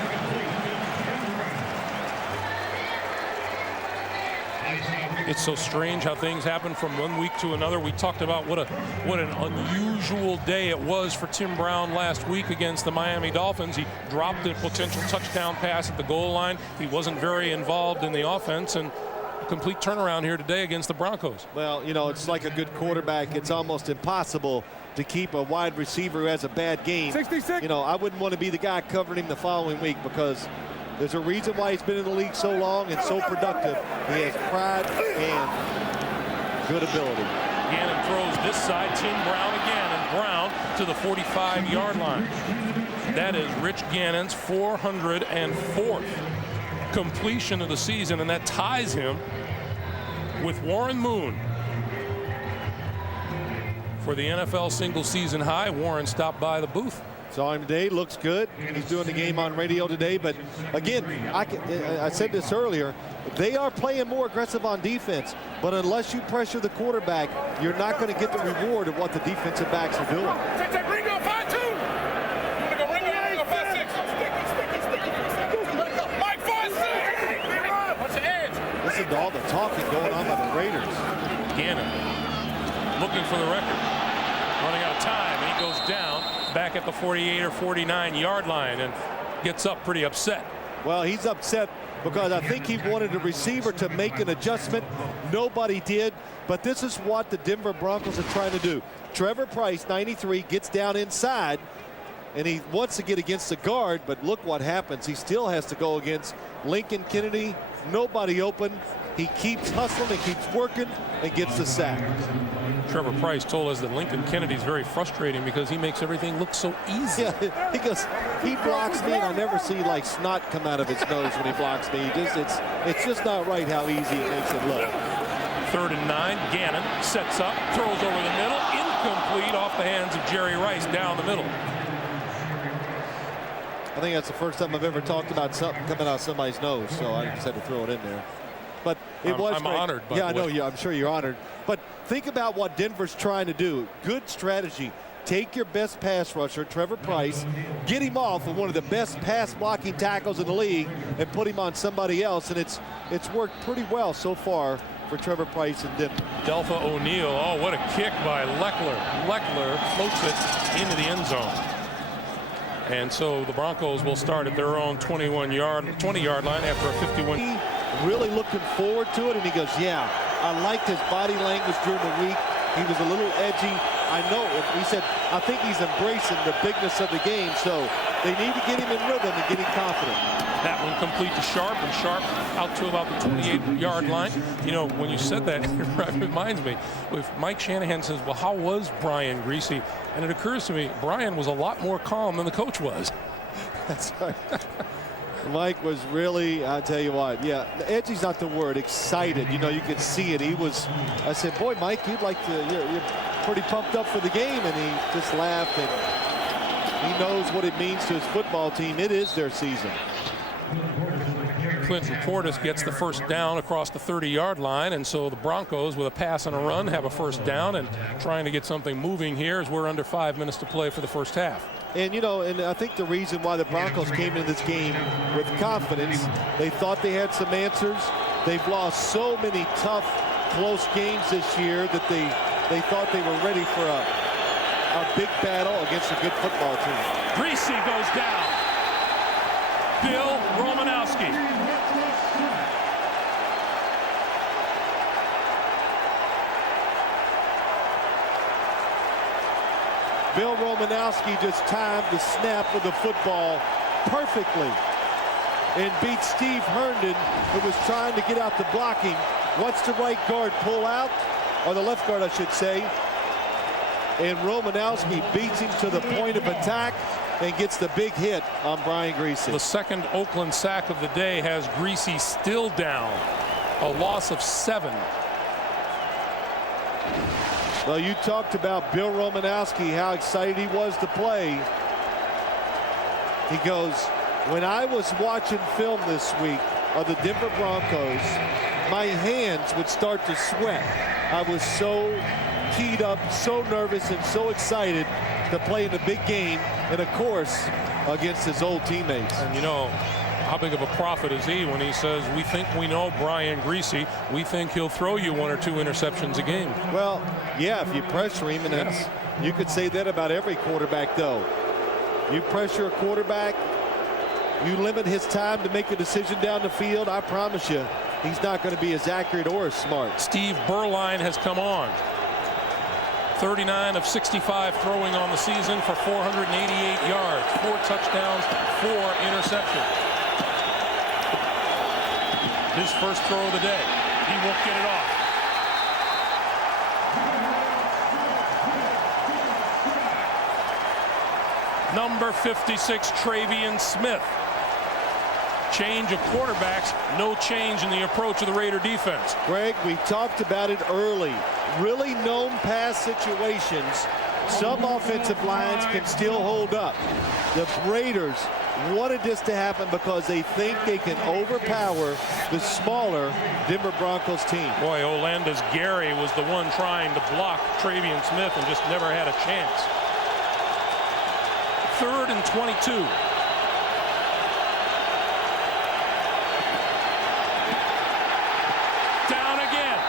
It's so strange how things happen from one week to another. We talked about what an unusual day it was for Tim Brown last week against the Miami Dolphins. He dropped a potential touchdown pass at the goal line. He wasn't very involved in the offense, and a complete turnaround here today against the Broncos. Well, you know, it's like a good quarterback. It's almost impossible to keep a wide receiver who has a bad game. 66. You know, I wouldn't want to be the guy covering him the following week, because there's a reason why he's been in the league so long and so productive. He has pride and good ability. Gannon throws this side. Tim Brown again, and Brown to the 45-yard line. That is Rich Gannon's 404th completion of the season, and that ties him with Warren Moon for the NFL single season high. Warren stopped by the booth. Saw him today, looks good. He's doing the game on radio today, but again, I said this earlier, they are playing more aggressive on defense, but unless you pressure the quarterback, you're not going to get the reward of what the defensive backs are doing. Listen to all the talking going on by the Raiders. Gannon looking for the record, running out of time, and he goes down back at the 48 or 49-yard line and gets up pretty upset. Well, he's upset because I think he wanted a receiver to make an adjustment. Nobody did, but this is what the Denver Broncos are trying to do. Trevor Price, 93, gets down inside, and he wants to get against the guard, but look what happens. He still has to go against Lincoln Kennedy. Nobody open. He keeps hustling and keeps working and gets the sack. Trevor Price told us that Lincoln Kennedy is very frustrating because he makes everything look so easy. Yeah, he goes, he blocks me, and I never see like snot come out of his nose when he blocks me. It's just not right how easy it makes it look. 3rd and 9. Gannon sets up, throws over the middle, incomplete, off the hands of Jerry Rice down the middle. I think that's the first time I've ever talked about something coming out of somebody's nose, so I just had to throw it in there. But it was I'm great. honored. Yeah, I know. Yeah, I'm sure you're honored. But think about what Denver's trying to do. Good strategy. Take your best pass rusher, Trevor Price, get him off of one of the best pass blocking tackles in the league, and put him on somebody else. And it's worked pretty well so far for Trevor Price and Denver. Delpha O'Neal. Oh, what a kick by Leckler. Leckler floats it into the end zone. And so the Broncos will start at their own 20-yard line after a 51. Really looking forward to it, and he goes, yeah, I liked his body language during the week. He was a little edgy. I know. He said, I think he's embracing the bigness of the game, so they need to get him in rhythm and get him confident. That one complete to Sharp, and Sharp out to about the 28-yard line. You know, when you said that, it reminds me, if Mike Shanahan says, well, how was Brian Greasy? And it occurs to me, Brian was a lot more calm than the coach was. That's right. Mike was really, I'll tell you what, yeah, edgy's not the word, excited. You know, you could see it. He was, I said, boy, Mike, you'd like to, you're pretty pumped up for the game. And he just laughed, and he knows what it means to his football team. It is their season. Clinton Portis gets the first down across the 30-yard line, and so the Broncos, with a pass and a run, have a first down and trying to get something moving here as we're under 5 minutes to play for the first half. And, you know, and I think the reason why the Broncos came into this game with confidence, they thought they had some answers. They've lost so many tough, close games this year that they thought they were ready for a big battle against a good football team. Greasy goes down. Bill Romanowski. Bill Romanowski just timed the snap of the football perfectly and beat Steve Herndon, who was trying to get out the blocking. What's the right guard pull out? Or the left guard, I should say. And Romanowski beats him to the point of attack and gets the big hit on Brian Greasy. The second Oakland sack of the day has Greasy still down. A loss of 7. Well, you talked about Bill Romanowski, how excited he was to play. He goes, when I was watching film this week of the Denver Broncos, my hands would start to sweat. I was so keyed up, so nervous, and so excited to play in the big game. And of course, against his old teammates. And you know, how big of a prophet is he when he says, we think we know Brian Greasy. We think he'll throw you 1 or 2 interceptions a game. Well, yeah, if you pressure him, and that's, you could say that about every quarterback, though. You pressure a quarterback, you limit his time to make a decision down the field, I promise you, he's not going to be as accurate or as smart. Steve Berline has come on. 39 of 65 throwing on the season for 488 yards, 4 touchdowns, 4 interceptions. His first throw of the day. He won't get it off. Number 56, Travion Smith. Change of quarterbacks, no change in the approach of the Raider defense. Greg, we talked about it early. Really known pass situations, some offensive lines can still hold up. The Raiders wanted this to happen because they think they can overpower the smaller Denver Broncos team. Boy, Olandis Gary was the one trying to block Travion Smith and just never had a chance. 3rd and 22. Down again.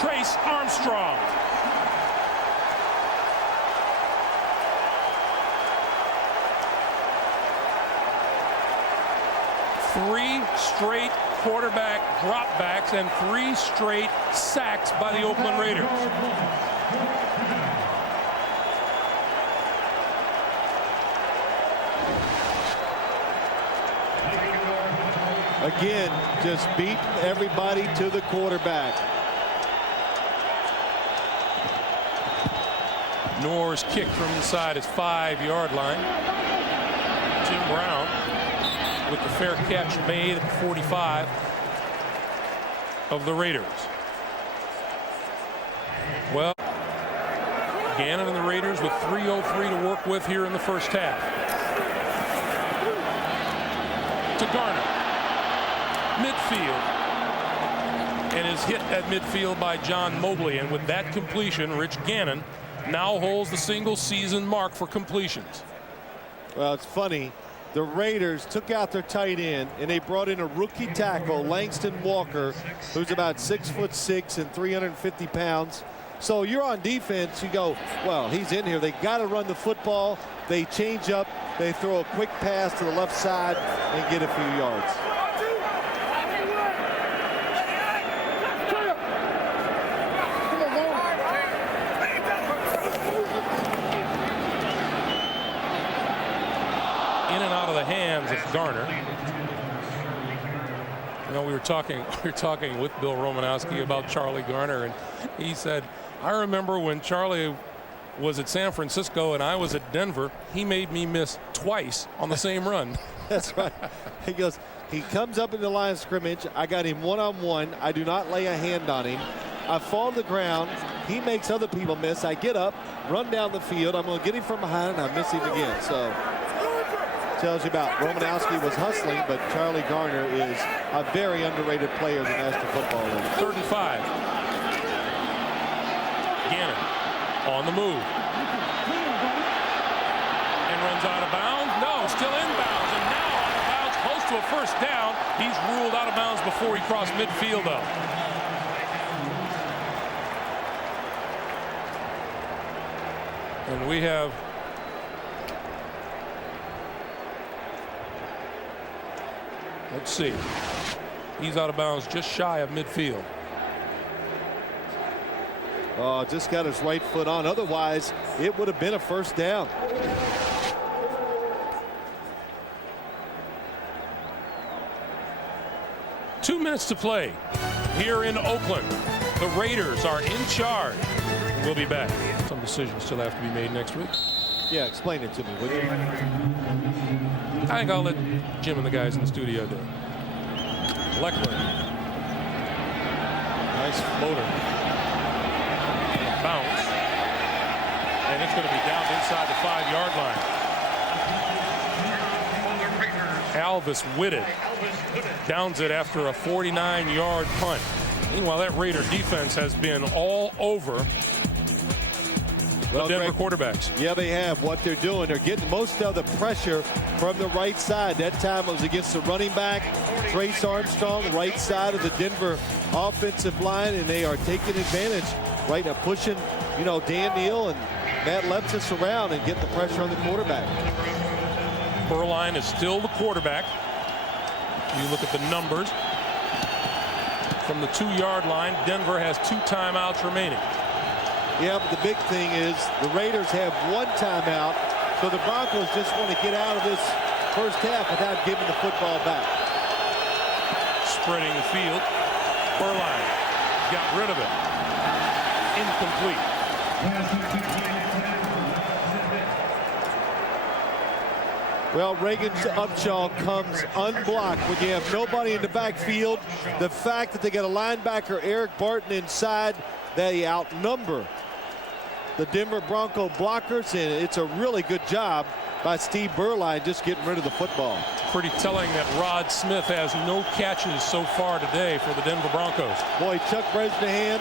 Trace Armstrong. Three straight quarterback dropbacks and 3 straight sacks by the Oakland Raiders. Again, just beating everybody to the quarterback. Nor's kick from inside his 5-yard line. Jim Brown with the fair catch made at the 45 of the Raiders. Well, Gannon and the Raiders with 3:03 to work with here in the first half. To Garner. Midfield. And is hit at midfield by John Mobley. And with that completion, Rich Gannon now holds the single season mark for completions. Well, it's funny. The Raiders took out their tight end and they brought in a rookie tackle, Langston Walker, who's about 6'6" and 350 pounds. So you're on defense, you go, well, he's in here. They got to run the football. They change up. They throw a quick pass to the left side and get a few yards. In and out of the hands of Garner. You know, we were talking with Bill Romanowski about Charlie Garner, and he said, I remember when Charlie was at San Francisco and I was at Denver, he made me miss twice on the same run. That's right. He goes, he comes up in the line of scrimmage. I got him one-on-one. I do not lay a hand on him. I fall to the ground. He makes other people miss. I get up, run down the field. I'm going to get him from behind, and I miss him again. So tells you about Romanowski was hustling, but Charlie Garner is a very underrated player in the National Football League. 3rd and 5. Gannon on the move. And runs out of bounds. No, still inbounds. And now out of bounds, close to a first down. He's ruled out of bounds before he crossed midfield, though. And we have let's see. He's out of bounds just shy of midfield. Oh, just got his right foot on. Otherwise, it would have been a first down. Two minutes to play here in Oakland. The Raiders are in charge. We'll be back. Some decisions still have to be made next week. Yeah, explain it to me, would you? I think I'll let Jim and the guys in the studio do it. Leckler. Nice floater. Bounce. And it's going to be down inside the 5-yard line. Alvis Whitted downs it after a 49-yard punt. Meanwhile, that Raider defense has been all over the Denver quarterbacks. Yeah, they have. What they're doing, they're getting most of the pressure from the right side. That time it was against the running back, Trace Armstrong, right side of the Denver offensive line, and they are taking advantage right now, pushing, Dan Neal and Matt Lepsis around and getting the pressure on the quarterback. Berline is still the quarterback. You look at the numbers. From the 2-yard line, Denver has 2 timeouts remaining. Yeah, but the big thing is the Raiders have 1 timeout, so the Broncos just want to get out of this first half without giving the football back. Spreading the field. Berline got rid of it. Incomplete. Well, Reagan Upshaw comes unblocked when you have nobody in the backfield. The fact that they got a linebacker, Eric Barton, inside, they outnumber the Denver Bronco blockers, and it's a really good job by Steve Berline just getting rid of the football. Pretty telling that Rod Smith has no catches so far today for the Denver Broncos. Boy, Chuck Bresnahan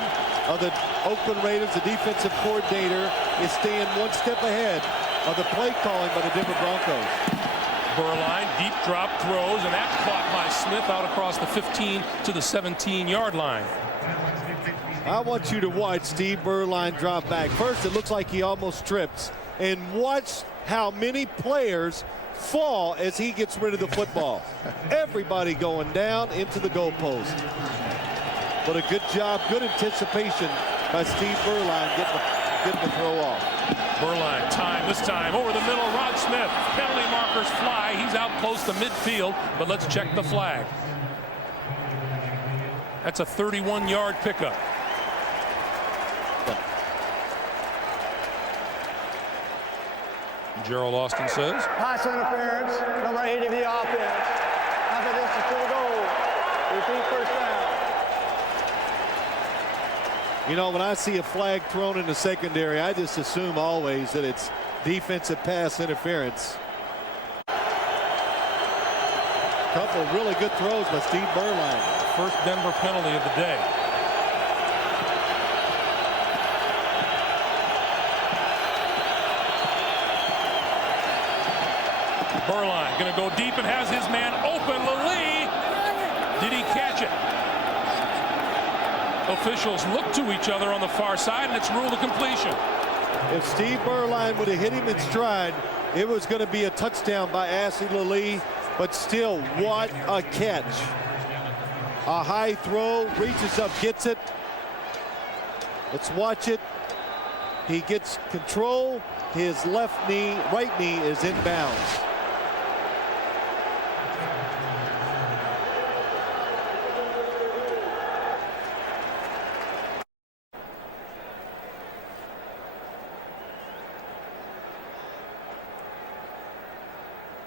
of the Oakland Raiders, the defensive coordinator, is staying 1 step ahead of the play calling by the Denver Broncos. Berline, deep drop throws, and that caught by Smith out across the 15 to the 17-yard line. I want you to watch Steve Berline drop back. First, it looks like he almost trips, and watch how many players fall as he gets rid of the football. Everybody going down into the goalpost. But a good job, good anticipation by Steve Berline getting the throw off. Berline, this time over the middle. Rod Smith, penalty markers fly. He's out close to midfield, but let's check the flag. That's a 31-yard pickup. Gerald Austin says. Pass interference, number 8 of the offense. Half a distance to the goal. Repeat first down. When I see a flag thrown in the secondary, I just assume always that it's defensive pass interference. Couple of really good throws by Steve Berline. First Denver penalty of the day. Berline going to go deep and has his man open. Lallee, did he catch it? Officials look to each other on the far side, and it's ruled a completion. If Steve Berline would have hit him in stride, it was going to be a touchdown by Ashley Lallee. But still, what a catch. A high throw, reaches up, gets it. Let's watch it. He gets control. His right knee is in bounds.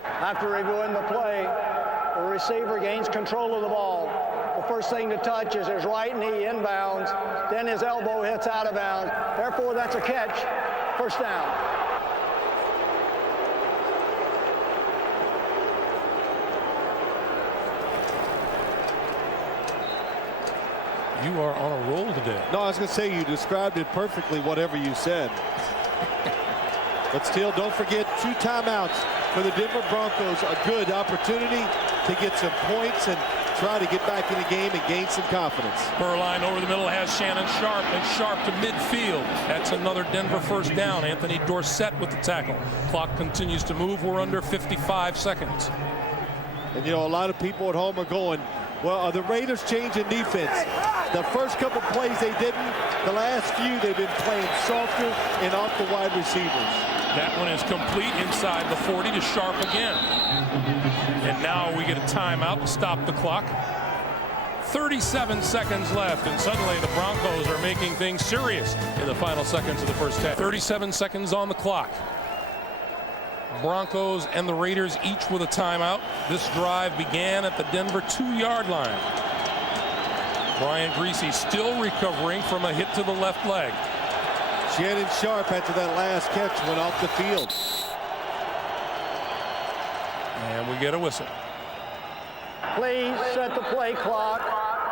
After reviewing the play, the receiver gains control of the ball. The first thing to touch is his right knee inbounds, then his elbow hits out of bounds. Therefore, that's a catch. First down. You are on a roll today. No, I was going to say you described it perfectly, whatever you said. But still, don't forget 2 timeouts for the Denver Broncos. A good opportunity to get some points and try to get back in the game and gain some confidence. Berline over the middle has Shannon Sharp, and Sharp to midfield. That's another Denver first down. Anthony Dorsett with the tackle. Clock continues to move. We're under 55 seconds. And a lot of people at home are going, well, are the Raiders changing defense? The first couple plays they didn't. The last few they've been playing softer and off the wide receivers. That one is complete inside the 40 to Sharp again. And now we get a timeout to stop the clock. 37 seconds left, and suddenly the Broncos are making things serious in the final seconds of the first half. 37 seconds on the clock. Broncos and the Raiders each with a timeout. This drive began at the Denver 2-yard line. Brian Greasy still recovering from a hit to the left leg. Shannon Sharp, after that last catch, went off the field. And we get a whistle. Please set the play clock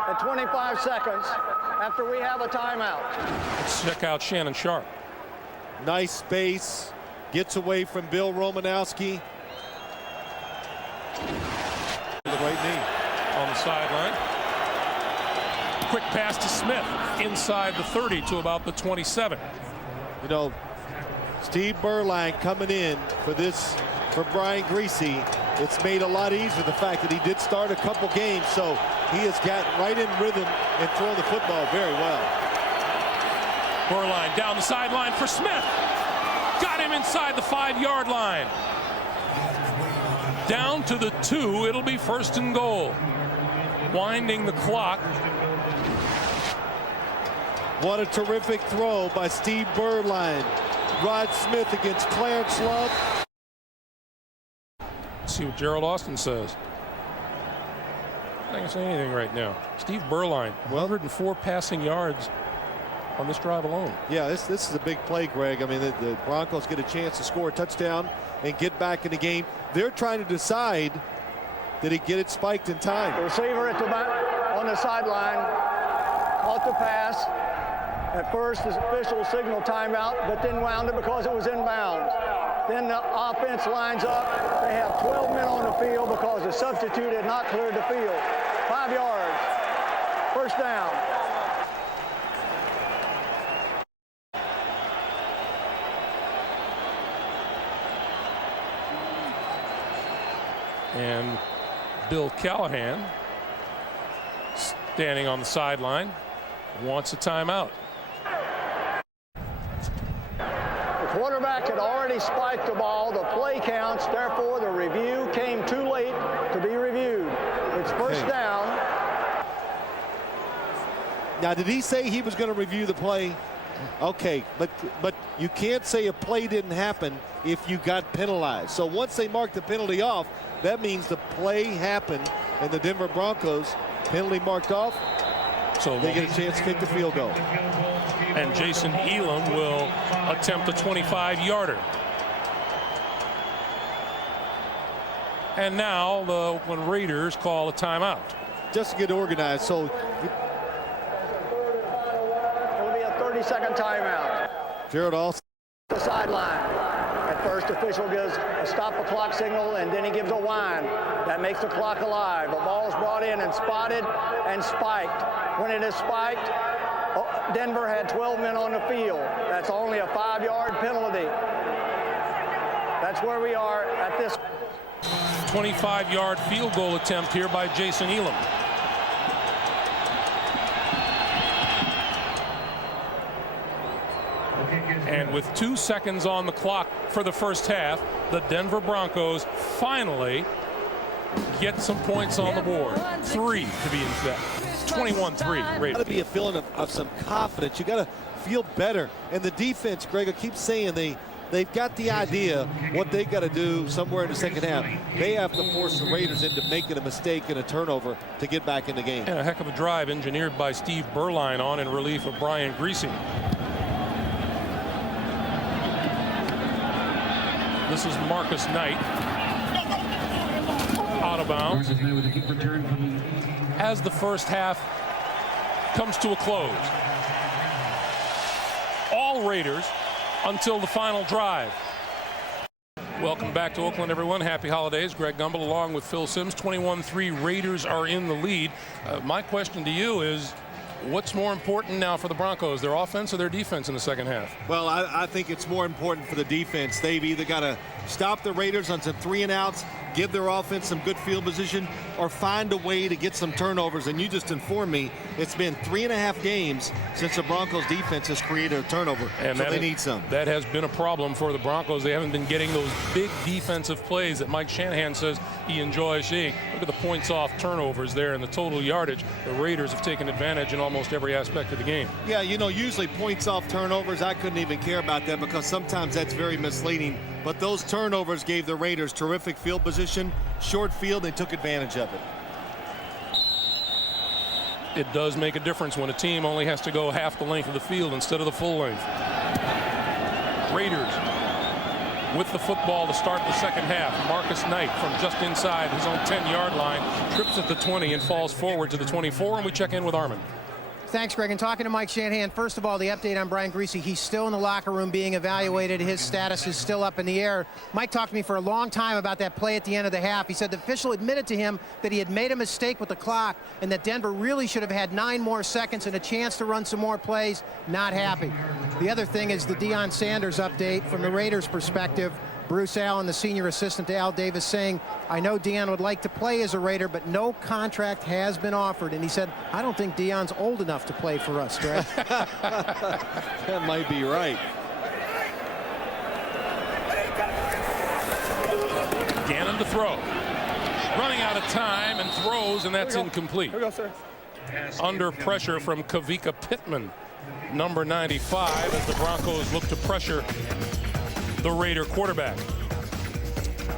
at 25 seconds after we have a timeout. Let's check out Shannon Sharp. Nice space. Gets away from Bill Romanowski. The right knee. On the sideline. Quick pass to Smith inside the 30 to about the 27. You know, Steve Berline coming in for Brian Griese. It's made a lot easier the fact that he did start a couple games, so he has gotten right in rhythm and thrown the football very well. Berline down the sideline for Smith. Got him inside the 5-yard line. Down to the 2. It'll be 1st and goal. Winding the clock. What a terrific throw by Steve Berline. Rod Smith against Clarence Love. Let's see what Gerald Austin says. I can't say anything right now. Steve Berline, 104 passing yards on this drive alone. Yeah, this is a big play, Greg. I mean, the Broncos get a chance to score a touchdown and get back in the game. They're trying to decide, did he get it spiked in time? The receiver on the sideline caught the pass. At first, the official signaled timeout, but then wound it because it was inbounds. Then the offense lines up. They have 12 men on the field because the substitute had not cleared the field. 5 yards. 1st down. And Bill Callahan, standing on the sideline, wants a timeout. The quarterback had already spiked the ball. The play counts. Therefore, the review came too late to be reviewed. It's 1st down. Now, did he say he was going to review the play? Okay, but you can't say a play didn't happen if you got penalized. So once they mark the penalty off, that means the play happened, and the Denver Broncos, penalty marked off, so they get a chance to kick the field goal. And Jason Elam will attempt a 25-yarder. And now the Oakland Raiders call a timeout. Just to get organized. So it'll be a 30-second timeout. Gerald Austin. The sideline. At first, official gives a stop the clock signal, and then he gives a whine. That makes the clock alive. The ball is brought in and spotted and spiked. When it is spiked, Denver had 12 men on the field. That's only a 5-yard penalty. That's where we are at this. 25-yard field goal attempt here by Jason Elam. And with 2 seconds on the clock for the 1st half, the Denver Broncos finally get some points on the board. 3 to be exact. 21-3 Raiders. Got to be a feeling of some confidence. You got to feel better. And the defense, Greg, I keep saying they've got the idea what they got to do somewhere in the 2nd half. They have to force the Raiders into making a mistake and a turnover to get back in the game. And a heck of a drive engineered by Steve Berline on in relief of Brian Griese. This is Marcus Knight. Out of bounds. As the 1st half comes to a close. All Raiders until the final drive. Welcome back to Oakland, everyone. Happy holidays. Greg Gumbel along with Phil Simms. 21-3 Raiders are in the lead. My question to you is, what's more important now for the Broncos, their offense or their defense in the 2nd half? Well, I think it's more important for the defense. They've either got to stop the Raiders on some 3-and-outs, give their offense some good field position, or find a way to get some turnovers. And you just informed me it's been 3.5 games since the Broncos defense has created a turnover, and so they need some. That has been a problem for the Broncos. They haven't been getting those big defensive plays that Mike Shanahan says he enjoys seeing. Look at the points off turnovers there and the total yardage. The Raiders have taken advantage in almost every aspect of the game. Yeah, you know, usually points off turnovers, I couldn't even care about that because sometimes that's very misleading. But those turnovers gave the Raiders terrific field position, short field, and took advantage of it. It does make a difference when a team only has to go half the length of the field instead of the full length. Raiders with the football to start the 2nd half. Marcus Knight from just inside his own 10-yard line trips at the 20 and falls forward to the 24, and we check in with Armin. Thanks, Greg. And talking to Mike Shanahan, first of all, the update on Brian Griese, he's still in the locker room being evaluated. His status is still up in the air. Mike talked to me for a long time about that play at the end of the half. He said the official admitted to him that he had made a mistake with the clock and that Denver really should have had 9 more seconds and a chance to run some more plays. Not happy. The other thing is the Deion Sanders update from the Raiders' perspective. Bruce Allen, the senior assistant to Al Davis, saying, I know Deion would like to play as a Raider, but no contract has been offered. And he said, I don't think Deion's old enough to play for us, Greg. That might be right. Gannon to throw. Running out of time and throws, and that's incomplete. Here we go, sir. Under pressure from Kavika Pittman, number 95, as the Broncos look to pressure the Raider quarterback.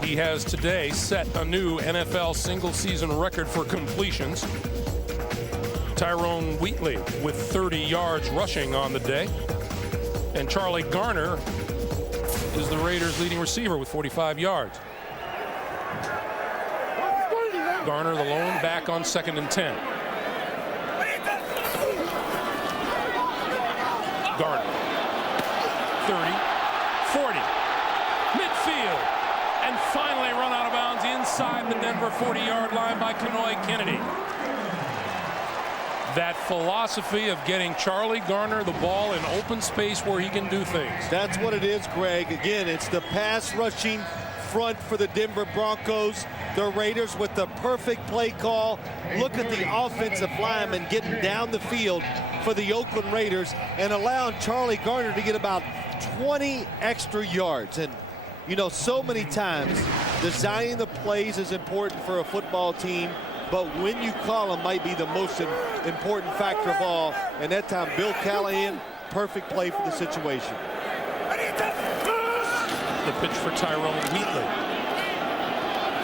He has today set a new NFL single-season record for completions. Tyrone Wheatley with 30 yards rushing on the day. And Charlie Garner is the Raiders' leading receiver with 45 yards. Garner, the lone back on 2nd and 10. Garner, 30, 40, midfield, and finally run out of bounds inside the Denver 40-yard line by Kenoy Kennedy. That philosophy of getting Charlie Garner the ball in open space where he can do things. That's what it is, Greg. Again, it's the pass rushing front for the Denver Broncos. The Raiders with the perfect play call. Look at the offensive lineman getting down the field for the Oakland Raiders and allowing Charlie Garner to get about 20 extra yards. And, you know, so many times designing the plays is important for a football team, but when you call them might be the most important factor of all. And that time, Bill Callahan, perfect play for the situation. The pitch for Tyrone Wheatley.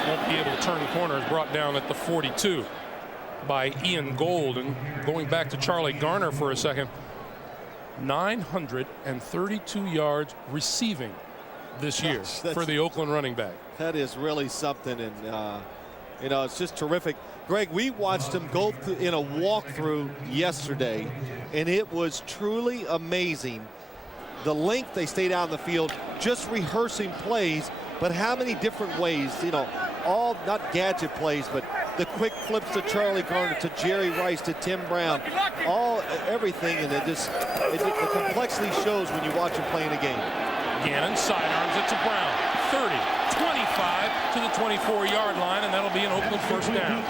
Won't be able to turn corners, brought down at the 42 by Ian Gold. And going back to Charlie Garner for a second, 932 yards receiving this year for the Oakland running back. That is really something, and you know, it's just terrific. Greg, we watched him go in a walkthrough yesterday, and it was truly amazing the length they stayed out in the field, just rehearsing plays, but how many different ways, you know, all not gadget plays, but the quick flips to Charlie Garner, to Jerry Rice, to Tim Brown, everything, and the complexity shows when you watch him playing a game. Gannon sidearms it to Brown. 30, 25 to the 24-yard line, and that'll be an Oakland first down.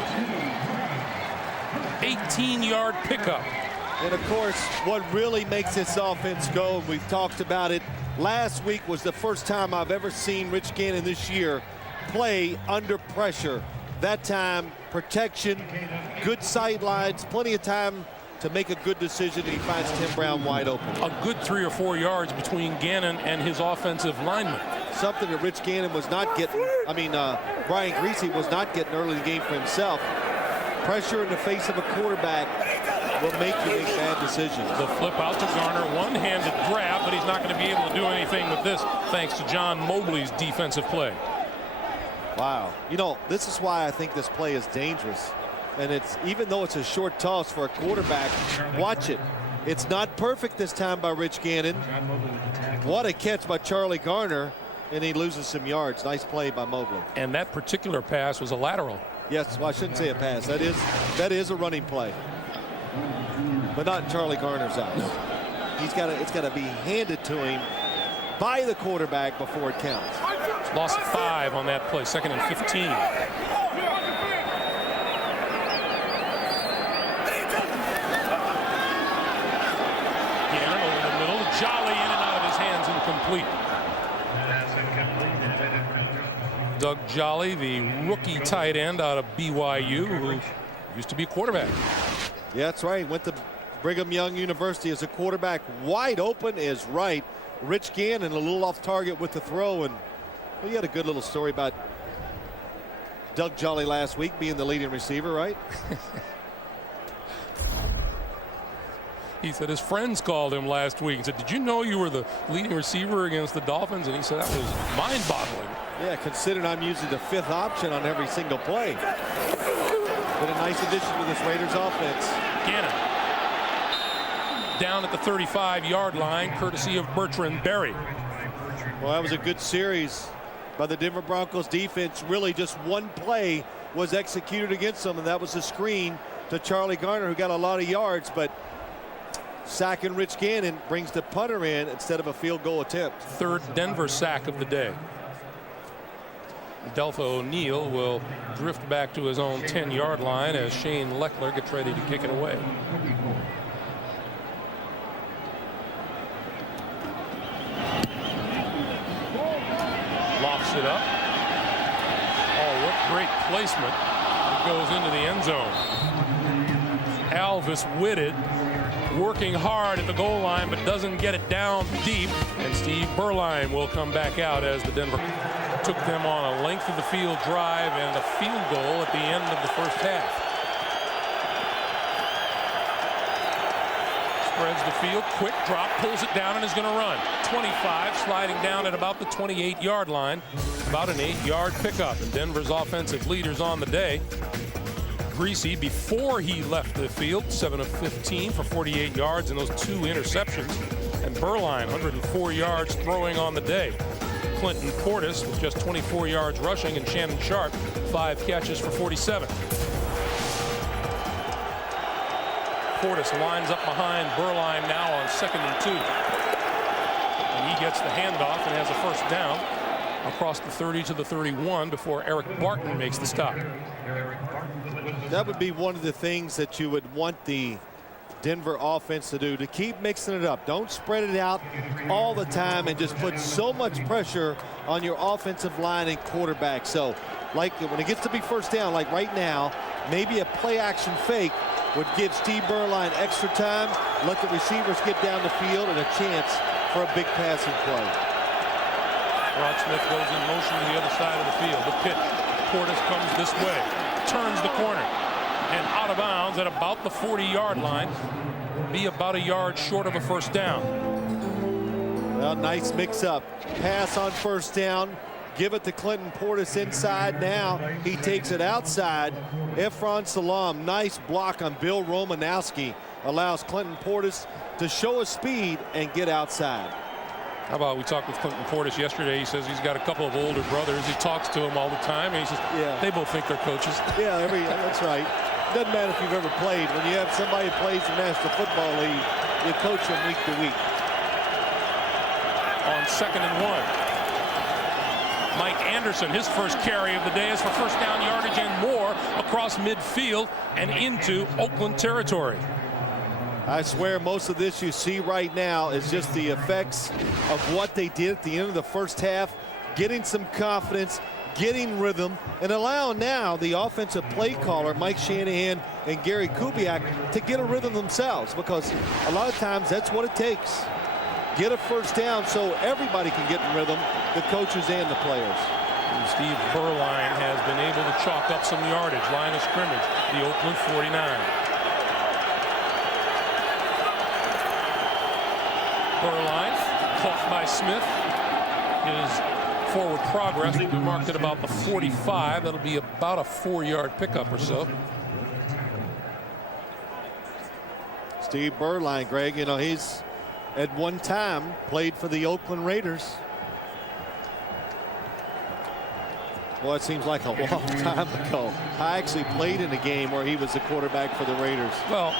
18-yard pickup. And of course, what really makes this offense go, and we've talked about it, last week was the first time I've ever seen Rich Gannon this year play under pressure. That time, protection, good sidelines, plenty of time to make a good decision, and he finds Tim Brown wide open. A good 3 or 4 yards between Gannon and his offensive lineman. Something that Rich Gannon was not getting, Brian Griese was not getting early in the game for himself. Pressure in the face of a quarterback will make you make bad decisions. The flip out to Garner, one-handed grab, but he's not going to be able to do anything with this thanks to John Mobley's defensive play. Wow. You know, this is why I think this play is dangerous. And it's, even though it's a short toss for a quarterback, watch it. It's not perfect this time by Rich Gannon. What a catch by Charlie Garner, and he loses some yards. Nice play by Mobley. And that particular pass was a lateral. Yes, well, I shouldn't say a pass. That is a running play, but not in Charlie Garner's eyes. No. It's got to be handed to him by the quarterback before it counts. Lost 5 on that play, 2nd and 15. Gannon over the middle, Jolly in and out of his hands, incomplete. Doug Jolly, the rookie tight end out of BYU, who used to be a quarterback. Yeah, that's right. Went to Brigham Young University as a quarterback. Wide open is right. Rich Gannon a little off target with the throw, and well, you had a good little story about Doug Jolly last week being the leading receiver, right? He said his friends called him last week and said, did you know you were the leading receiver against the Dolphins? And he said that was mind-boggling. Yeah, considering I'm usually the 5th option on every single play. But a nice addition to this Raiders offense. Gannon down at the 35-yard line, courtesy of Bertrand Berry. Well, that was a good series by the Denver Broncos defense. Really just one play was executed against them, and that was a screen to Charlie Garner, who got a lot of yards, but sacking Rich Gannon brings the punter in instead of a field goal attempt. Third Denver sack of the day. Delpha O'Neal will drift back to his own 10-yard line as Shane Leckler gets ready to kick it away. Lofts it up. Oh, what great placement. It goes into the end zone. Alvis Whitted working hard at the goal line, but doesn't get it down deep. And Steve Berline will come back out as the Denver took them on a length of the field drive and a field goal at the end of the first half. Spreads the field, quick drop, pulls it down, and is going to run. 25, sliding down at about the 28-yard line. About an 8-yard pickup. And Denver's offensive leaders on the day. Greasy, before he left the field, 7 of 15 for 48 yards and those 2 interceptions. And Berline, 104 yards throwing on the day. Clinton Portis with just 24 yards rushing, and Shannon Sharp, 5 catches for 47. Portis lines up behind Berline now on 2nd and 2. And he gets the handoff and has a first down across the 30 to the 31 before Eric Barton makes the stop. That would be one of the things that you would want the Denver offense to do, to keep mixing it up. Don't spread it out all the time and just put so much pressure on your offensive line and quarterback. So, like when it gets to be first down, like right now, maybe a play action fake would give Steve Berline extra time, let the receivers get down the field, and a chance for a big passing play. Rod Smith goes in motion to the other side of the field. The pitch. Portis comes this way, turns the corner, and out of bounds at about the 40-yard line. Be about a yard short of a first down. Well, nice mix-up. Pass on first down. Give it to Clinton Portis inside. Now he takes it outside. Efron Salam, nice block on Bill Romanowski, allows Clinton Portis to show his speed and get outside. How about we talked with Clinton Portis yesterday. He says he's got a couple of older brothers. He talks to them all the time. And he says they both think they're coaches. Yeah, that's right. Doesn't matter if you've ever played. When you have somebody who plays in the National Football League, you coach them week to week. On 2nd and 1. Mike Anderson, his first carry of the day is for first down yardage and more across midfield and into Oakland territory. I swear most of this you see right now is just the effects of what they did at the end of the first half, getting some confidence, getting rhythm, and allowing now the offensive play caller, Mike Shanahan and Gary Kubiak, to get a rhythm themselves, because a lot of times that's what it takes. Get a first down so everybody can get in rhythm, the coaches and the players. And Steve Berline has been able to chalk up some yardage. Line of scrimmage, the Oakland 49. Berline caught by Smith. His forward progress will be marked at about the 45. That'll be about a 4-yard pickup or so. Steve Berline, Greg, you know, he's at one time played for the Oakland Raiders. Well, it seems like a long time ago. I actually played in a game where he was the quarterback for the Raiders. Well,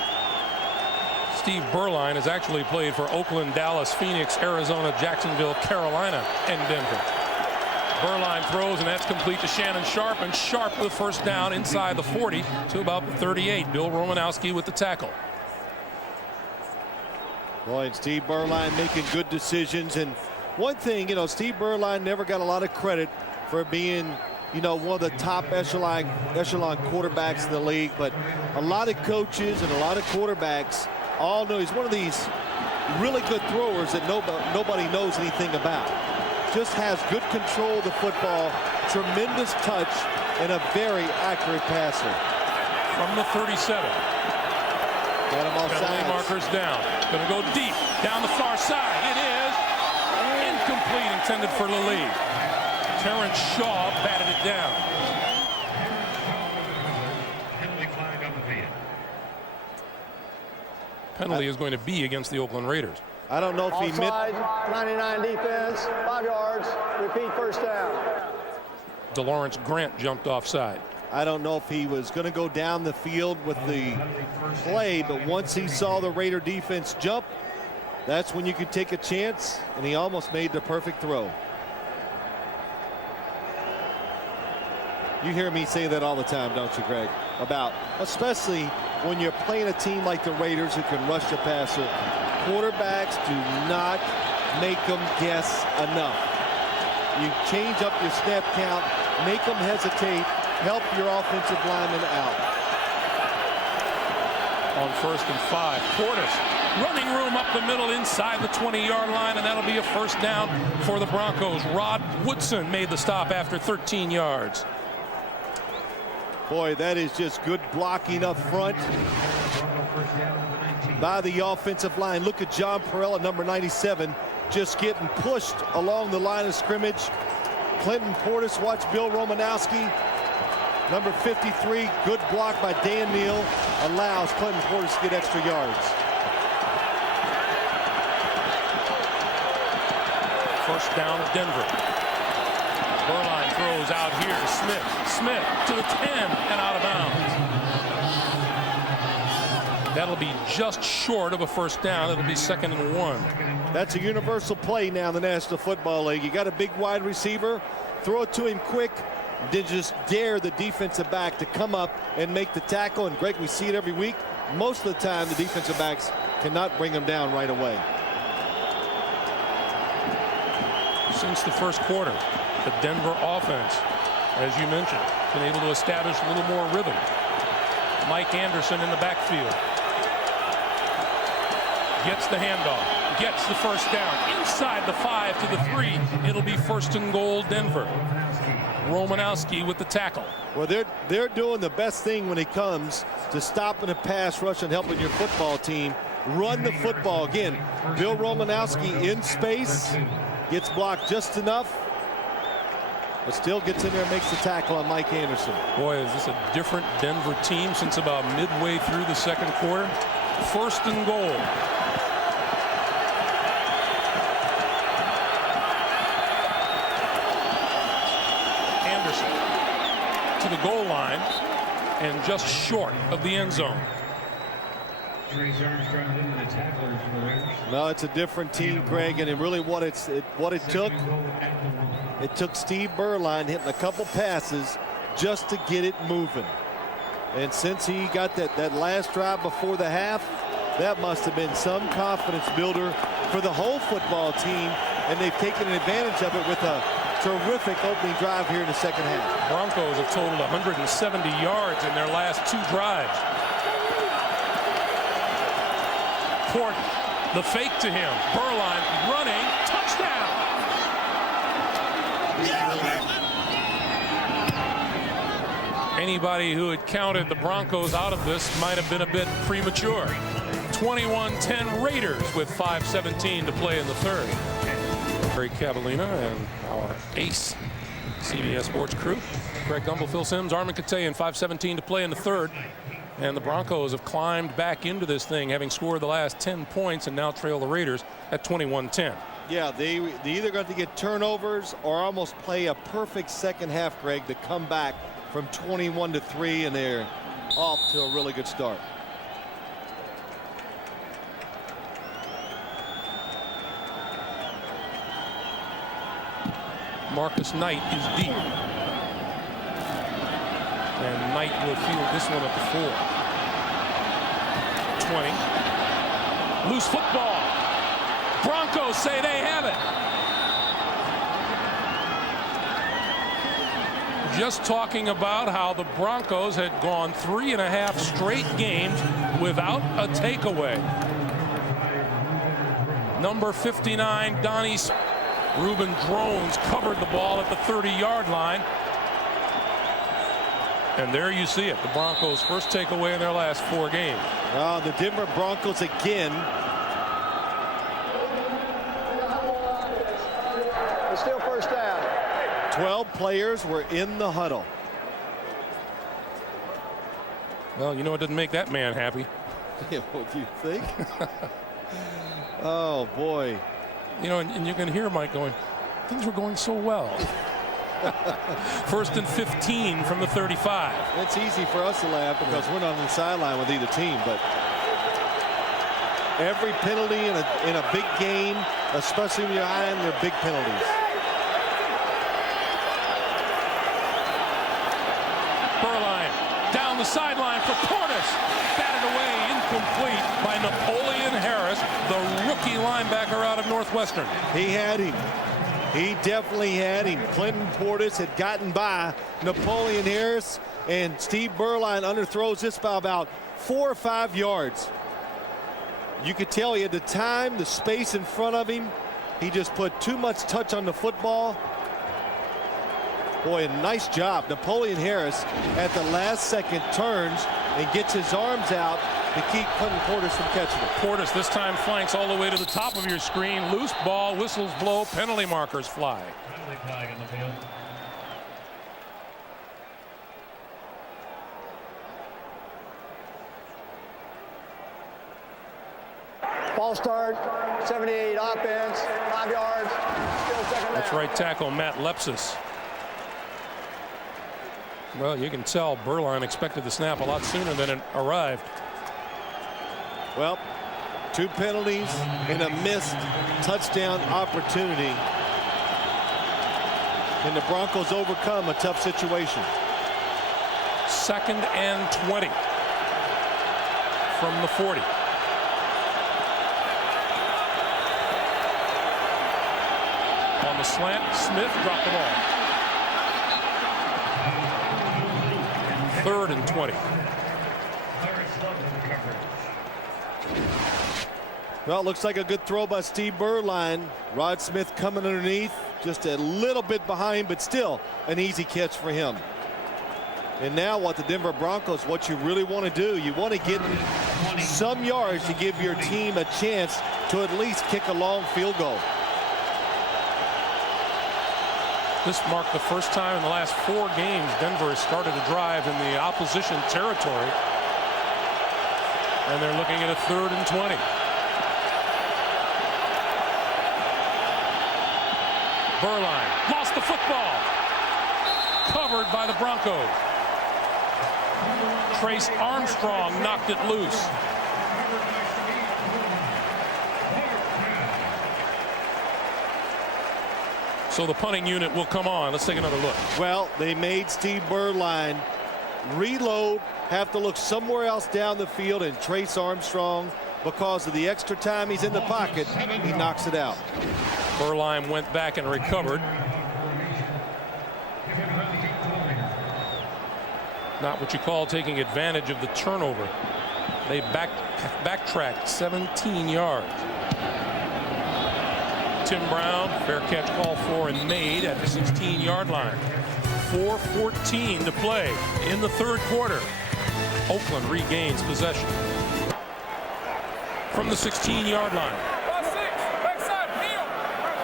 Steve Berline has actually played for Oakland, Dallas, Phoenix, Arizona, Jacksonville, Carolina, and Denver. Berline throws, and that's complete to Shannon Sharp, and Sharp with first down inside the 40 to about the 38. Bill Romanowski with the tackle. Boy, and Steve Berline making good decisions. And one thing, you know, Steve Berline never got a lot of credit for being, you know, one of the top echelon quarterbacks in the league. But a lot of coaches and a lot of quarterbacks all know he's one of these really good throwers that nobody knows anything about. Just has good control of the football, tremendous touch, and a very accurate passer. From the 37. Got him off sides. Markers down. Going to go deep down the far side. It is incomplete, intended for Lille. Terrence Shaw batted it down. Penalty flag on the field. penalty is going to be against the Oakland Raiders. I don't know if he meant. Offside, 99 defense, 5 yards, repeat first down. DeLawrence Grant jumped offside. I don't know if he was going to go down the field with the play, but once he saw the Raider defense jump, that's when you could take a chance, and he almost made the perfect throw. You hear me say that all the time, don't you, Greg? About, especially when you're playing a team like the Raiders who can rush the passer. Quarterbacks do not make them guess enough. You change up your snap count, make them hesitate, help your offensive lineman out. On 1st and 5, Portis running room up the middle inside the 20-yard line, and that'll be a first down for the Broncos. Rod Woodson made the stop after 13 yards. Boy, that is just good blocking up front by the offensive line. Look at John Perrella, number 97, just getting pushed along the line of scrimmage. Clinton Portis, watch Bill Romanowski. Number 53, good block by Dan Neal, allows Clinton Portis to get extra yards. First down, Denver. Berline throws out here to Smith. Smith to the 10 and out of bounds. That'll be just short of a first down. It'll be 2nd and 1. That's a universal play now in the National Football League. You got a big wide receiver, throw it to him quick, then just dare the defensive back to come up and make the tackle. And Greg, we see it every week. Most of the time, the defensive backs cannot bring them down right away. Since the first quarter, the Denver offense, as you mentioned, been able to establish a little more rhythm. Mike Anderson in the backfield. Gets the handoff. Gets the first down. Inside the 5 to the 3. It'll be 1st and goal, Denver. Romanowski with the tackle. Well, they're doing the best thing when it comes to stopping a pass rush and helping your football team run the football. Again, Bill Romanowski in space, gets blocked just enough, but still gets in there and makes the tackle on Mike Anderson. Boy, is this a different Denver team since about midway through the second quarter. 1st and goal. Anderson to the goal line and just short of the end zone. No, it's a different team, Greg, and really what it took. It took Steve Berline hitting a couple passes just to get it moving. And since he got that last drive before the half, that must have been some confidence builder for the whole football team, and they've taken advantage of it with a terrific opening drive here in the second half. Broncos have totaled 170 yards in their last 2 drives. Port, the fake to him. Berline running, touchdown. Anybody who had counted the Broncos out of this might have been a bit premature. 21-10 Raiders with 5:17 to play in the third. Barry Cavallina and our ace CBS Sports crew. Greg Gumbel, Phil Simms, Armin Katayan, 5:17 to play in the third. And the Broncos have climbed back into this thing, having scored the last 10 points and now trail the Raiders at 21-10. Yeah, they either got to get turnovers or almost play a perfect second half, Greg, to come back from 21-3, and they're off to a really good start. Marcus Knight is deep. And Knight will field this one at the 4. 20. Loose football. Broncos say they have it. Just talking about how the Broncos had gone 3.5 straight games without a takeaway. Number 59, Donnie Reuben Drones covered the ball at the 30-yard line. And there you see it. The Broncos' first takeaway in their last 4 games. The Denver Broncos again. It's still first down. 12 players were in the huddle. Well, you know it doesn't make that man happy. Yeah, what do you think? Oh, boy. You know, and you can hear Mike going, things were going so well. 1st and 15 from the 35. It's easy for us to laugh because we're not on the sideline with either team, but every penalty in a big game, especially when you're eyeing their big penalties. Burline down the sideline for Portis. Batted away, incomplete by Napoleon Harris, the rookie linebacker out of Northwestern. He had him. He definitely had him. Clinton Portis had gotten by Napoleon Harris, and Steve Burline underthrows this by about 4 or 5 yards. You could tell he had the time, the space in front of him. He just put too much touch on the football. Boy, a nice job. Napoleon Harris at the last second turns and gets his arms out to keep Clinton Portis from catching it. Portis this time flanks all the way to the top of your screen. Loose ball, whistles blow, penalty markers fly. Penalty flag in the field. False start, 78 offense, 5 yards, still second down. That's right tackle Matt Lepsis. Well, you can tell Burline expected the snap a lot sooner than it arrived. Well, 2 penalties and a missed touchdown opportunity. Can the Broncos overcome a tough situation? 2nd and 20 from the 40. On the slant, Smith dropped the ball. 3rd and 20. Well, it looks like a good throw by Steve Burline. Rod Smith coming underneath, just a little bit behind, but still an easy catch for him. And now what the Denver Broncos, what you really want to do, you want to get some yards to give your team a chance to at least kick a long field goal. This marked the first time in the last 4 games Denver has started a drive in the opposition territory. And they're looking at a 3rd and 20. Burline lost the football. Covered by the Broncos. Trace Armstrong knocked it loose. So the punting unit will come on. Let's take another look. Well, they made Steve Burline reload, have to look somewhere else down the field, and Trace Armstrong, because of the extra time he's in the pocket, he knocks it out. Burline went back and recovered. Not what you call taking advantage of the turnover. They backtracked 17 yards. Tim Brown, fair catch called for and made at the 16-yard line. 4:14 to play in the 3rd quarter. Oakland regains possession from the 16-yard line.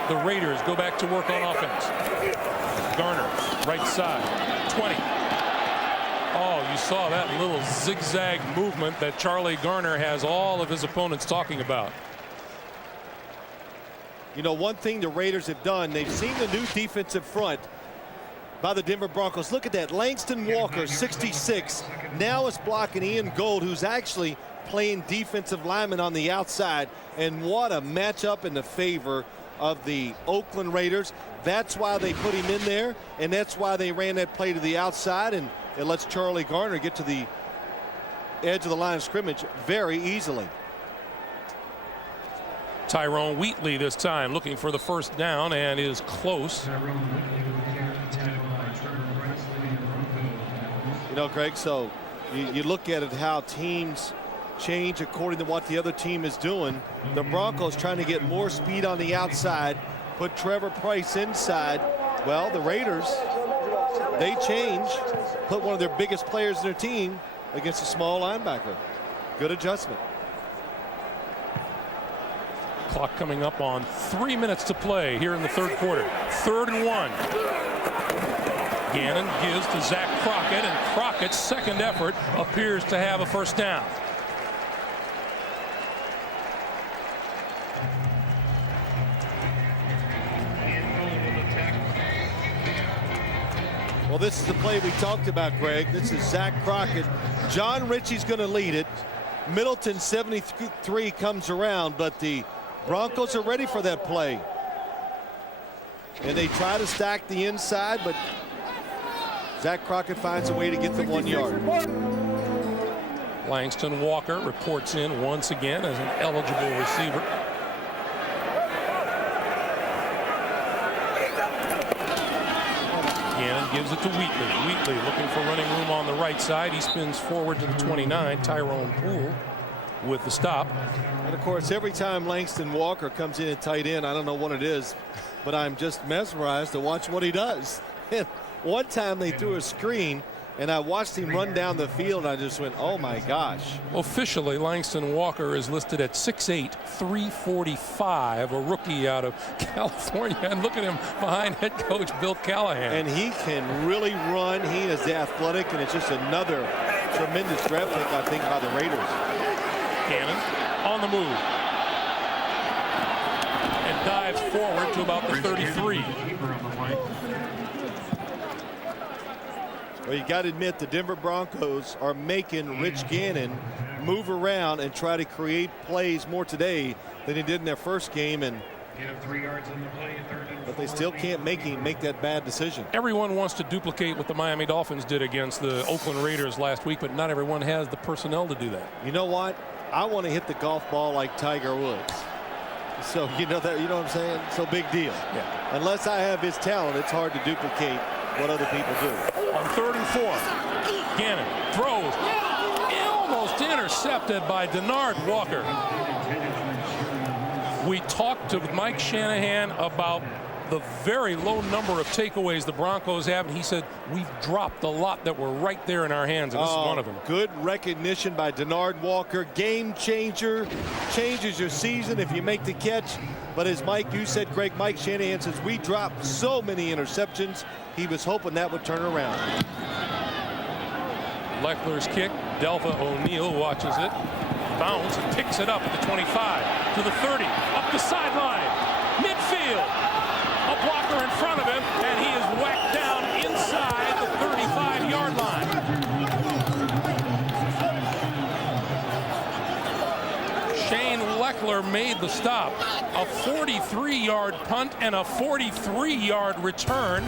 The Raiders go back to work on offense. Garner, right side, 20. Oh, you saw that little zigzag movement that Charlie Garner has all of his opponents talking about. You know, one thing the Raiders have done, they've seen the new defensive front by the Denver Broncos. Look at that. Langston Walker, 66, now is blocking Ian Gold, who's actually playing defensive lineman on the outside. And what a matchup in the favor of the Oakland Raiders. That's why they put him in there, and that's why they ran that play to the outside, and it lets Charlie Garner get to the edge of the line of scrimmage very easily. Tyrone Wheatley this time looking for the first down and is close. You know, Greg, so you look at it how teams change according to what the other team is doing. The Broncos trying to get more speed on the outside, put Trevor Price inside. Well, the Raiders, they change, put one of their biggest players in their team against a small linebacker. Good adjustment. Clock coming up on 3 minutes to play here in the 3rd quarter. 3rd and 1. Gannon gives to Zach Crockett, and Crockett's second effort appears to have a first down. Well, this is the play we talked about, Greg. This is Zach Crockett. John Ritchie's going to lead it. Middleton, 73, comes around, but the Broncos are ready for that play. And they try to stack the inside, but Zach Crockett finds a way to get the 1 yard. Langston Walker reports in once again as an eligible receiver. Gannon gives it to Wheatley. Wheatley looking for running room on the right side. He spins forward to the 29. Tyrone Poole with the stop. And of course, every time Langston Walker comes in at tight end, I don't know what it is, but I'm just mesmerized to watch what he does. And one time they threw a screen, and I watched him run down the field, and I just went, oh my gosh. Officially, Langston Walker is listed at 6'8", 345, a rookie out of California. And look at him behind head coach Bill Callahan. And he can really run. He is athletic, and it's just another tremendous draft pick, I think, by the Raiders. Gannon on the move. And dives forward to about the 33. Well, you got to admit the Denver Broncos are making Rich Gannon move around and try to create plays more today than he did in their first game, and but they still can't make him make that bad decision. Everyone wants to duplicate what the Miami Dolphins did against the Oakland Raiders last week, but not everyone has the personnel to do that. You know what? I want to hit the golf ball like Tiger Woods. So you know what I'm saying? So big deal. Yeah. Unless I have his talent, it's hard to duplicate what other people do. On 3rd and 4, Gannon throws, almost intercepted by Denard Walker. We talked to Mike Shanahan about the very low number of takeaways the Broncos have, and he said we've dropped a lot that were right there in our hands, and this is one of them. Good recognition by Denard Walker. Game changer, changes your season if you make the catch. But as Mike, you said, Greg, Mike Shanahan says we dropped so many interceptions. He was hoping that would turn around. Leckler's kick. Delva O'Neal watches it. Bounce and picks it up at the 25 to the 30. Up the sideline. Midfield. A blocker in front of him, and he is whacked down inside the 35-yard line. Shane Leckler made the stop. A 43-yard punt and a 43-yard return.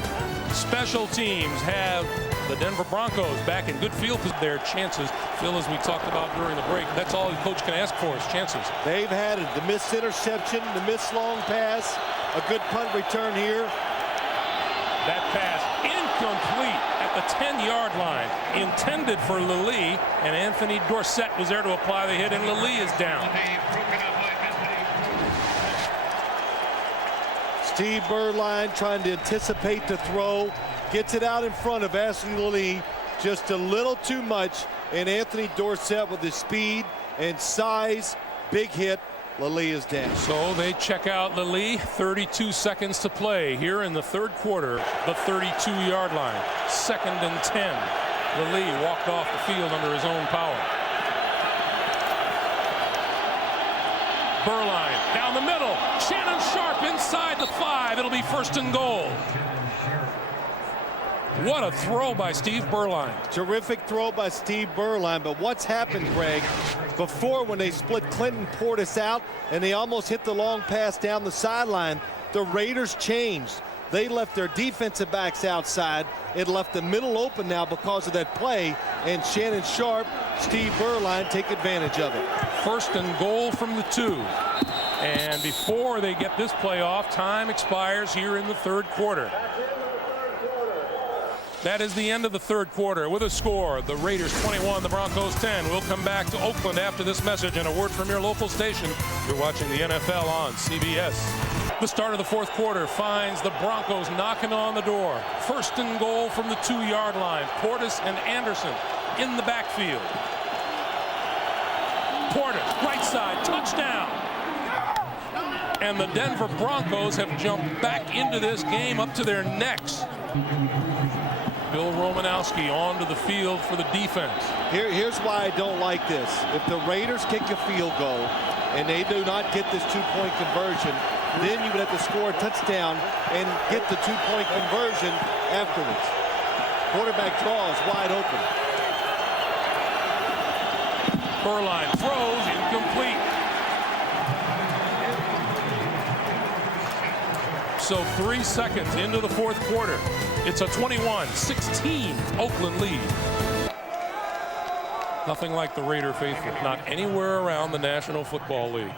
Special teams have the Denver Broncos back in good field position. Their chances, Phil, as we talked about during the break, that's all the coach can ask for is chances. They've had it. The missed interception, the missed long pass, a good punt return here. That pass incomplete at the 10-yard line, intended for Lilly, and Anthony Dorsett was there to apply the hit, and Lilly is down. Steve Berline trying to anticipate the throw, gets it out in front of Ashley Lilly just a little too much, and Anthony Dorsett with his speed and size, big hit. Lilly is down. So they check out Lilly. 32 seconds to play here in the 3rd quarter. The 32-yard line. 2nd and 10. Lilly walked off the field under his own power. Berline down the middle. Shannon Sharp inside the 5. It'll be 1st and goal. What a throw by Steve Berline. Terrific throw by Steve Berline. But what's happened, Greg, before when they split Clinton Portis out and they almost hit the long pass down the sideline, the Raiders changed. They left their defensive backs outside. It left the middle open now because of that play. And Shannon Sharp, Steve Berline take advantage of it. 1st and goal from the 2. And before they get this play off, time expires here in the 3rd quarter. That is the end of the 3rd quarter with a score. The Raiders 21, the Broncos 10. We'll come back to Oakland after this message and a word from your local station. You're watching the NFL on CBS. The start of the 4th quarter finds the Broncos knocking on the door. 1st and goal from the 2-yard line. Portis and Anderson in the backfield. Portis, right side, touchdown. And the Denver Broncos have jumped back into this game up to their necks. Bill Romanowski onto the field for the defense. Here's why I don't like this. If the Raiders kick a field goal and they do not get this 2-point conversion, then you would have to score a touchdown and get the 2-point conversion afterwards. Quarterback draws wide open. Burline throws, incomplete. So 3 seconds into the fourth quarter. It's a 21-16 Oakland lead. Nothing like the Raider faithful, not anywhere around the National Football League.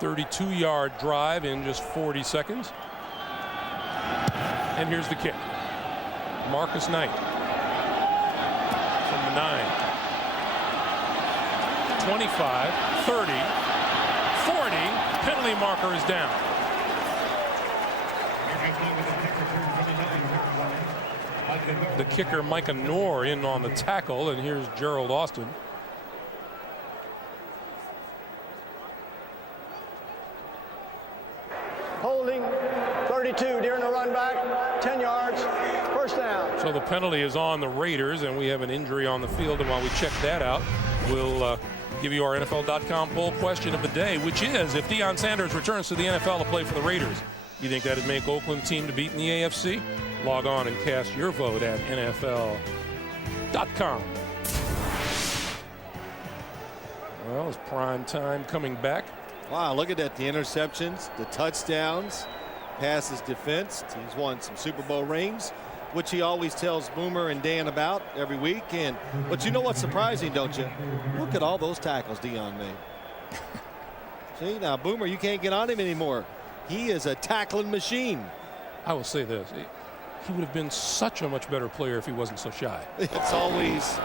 32-yard drive in just 40 seconds. And here's the kick. Marcus Knight from the 9. 25, 30, 40. Penalty marker is down. The kicker, Micah Noor, in on the tackle, and here's Gerald Austin. Holding 32 during the run back, 10 yards, first down. So the penalty is on the Raiders, and we have an injury on the field. And while we check that out, we'll give you our NFL.com poll question of the day, which is, if Deion Sanders returns to the NFL to play for the Raiders, you think that would make Oakland team to beat in the AFC? Log on and cast your vote at NFL.com. Well, it's prime time coming back. Wow, look at that. The interceptions, the touchdowns, passes defense. He's won some Super Bowl rings, which he always tells Boomer and Dan about every week. But you know what's surprising, don't you? Look at all those tackles Deion made. See, now, Boomer, you can't get on him anymore. He is a tackling machine. I will say this. He would have been such a much better player if he wasn't so shy. It's always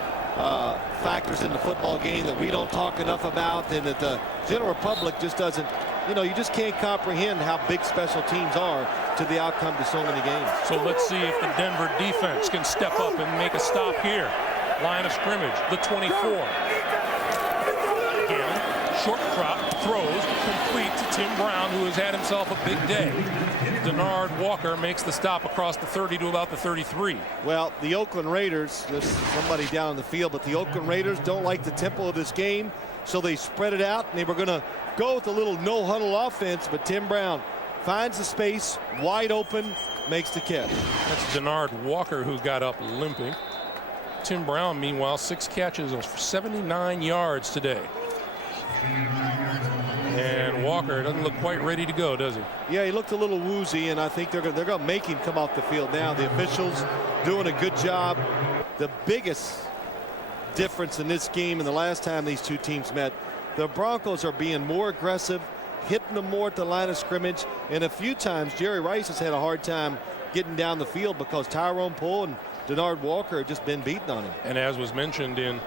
factors in the football game that we don't talk enough about, and that the general public just doesn't, you just can't comprehend how big special teams are to the outcome to so many games. So let's see if the Denver defense can step up and make a stop here. Line of scrimmage, the 24. Gannon, short drop, throws, complete to Tim Brown, who has had himself a big day. Denard Walker makes the stop across the 30 to about the 33. Well, the Oakland Raiders, there's somebody down on the field, but the Oakland Raiders don't like the tempo of this game, so they spread it out, and they were going to go with a little no-huddle offense, but Tim Brown finds the space, wide open, makes the catch. That's Denard Walker, who got up limping. Tim Brown, meanwhile, 6 catches for 79 yards today. And Walker doesn't look quite ready to go, does he? Yeah, he looked a little woozy, and I think they're going to make him come off the field now. The officials doing a good job. The biggest difference in this game and the last time these two teams met, the Broncos are being more aggressive, hitting them more at the line of scrimmage, and a few times Jerry Rice has had a hard time getting down the field because Tyrone Poole and Denard Walker have just been beating on him. And as was mentioned in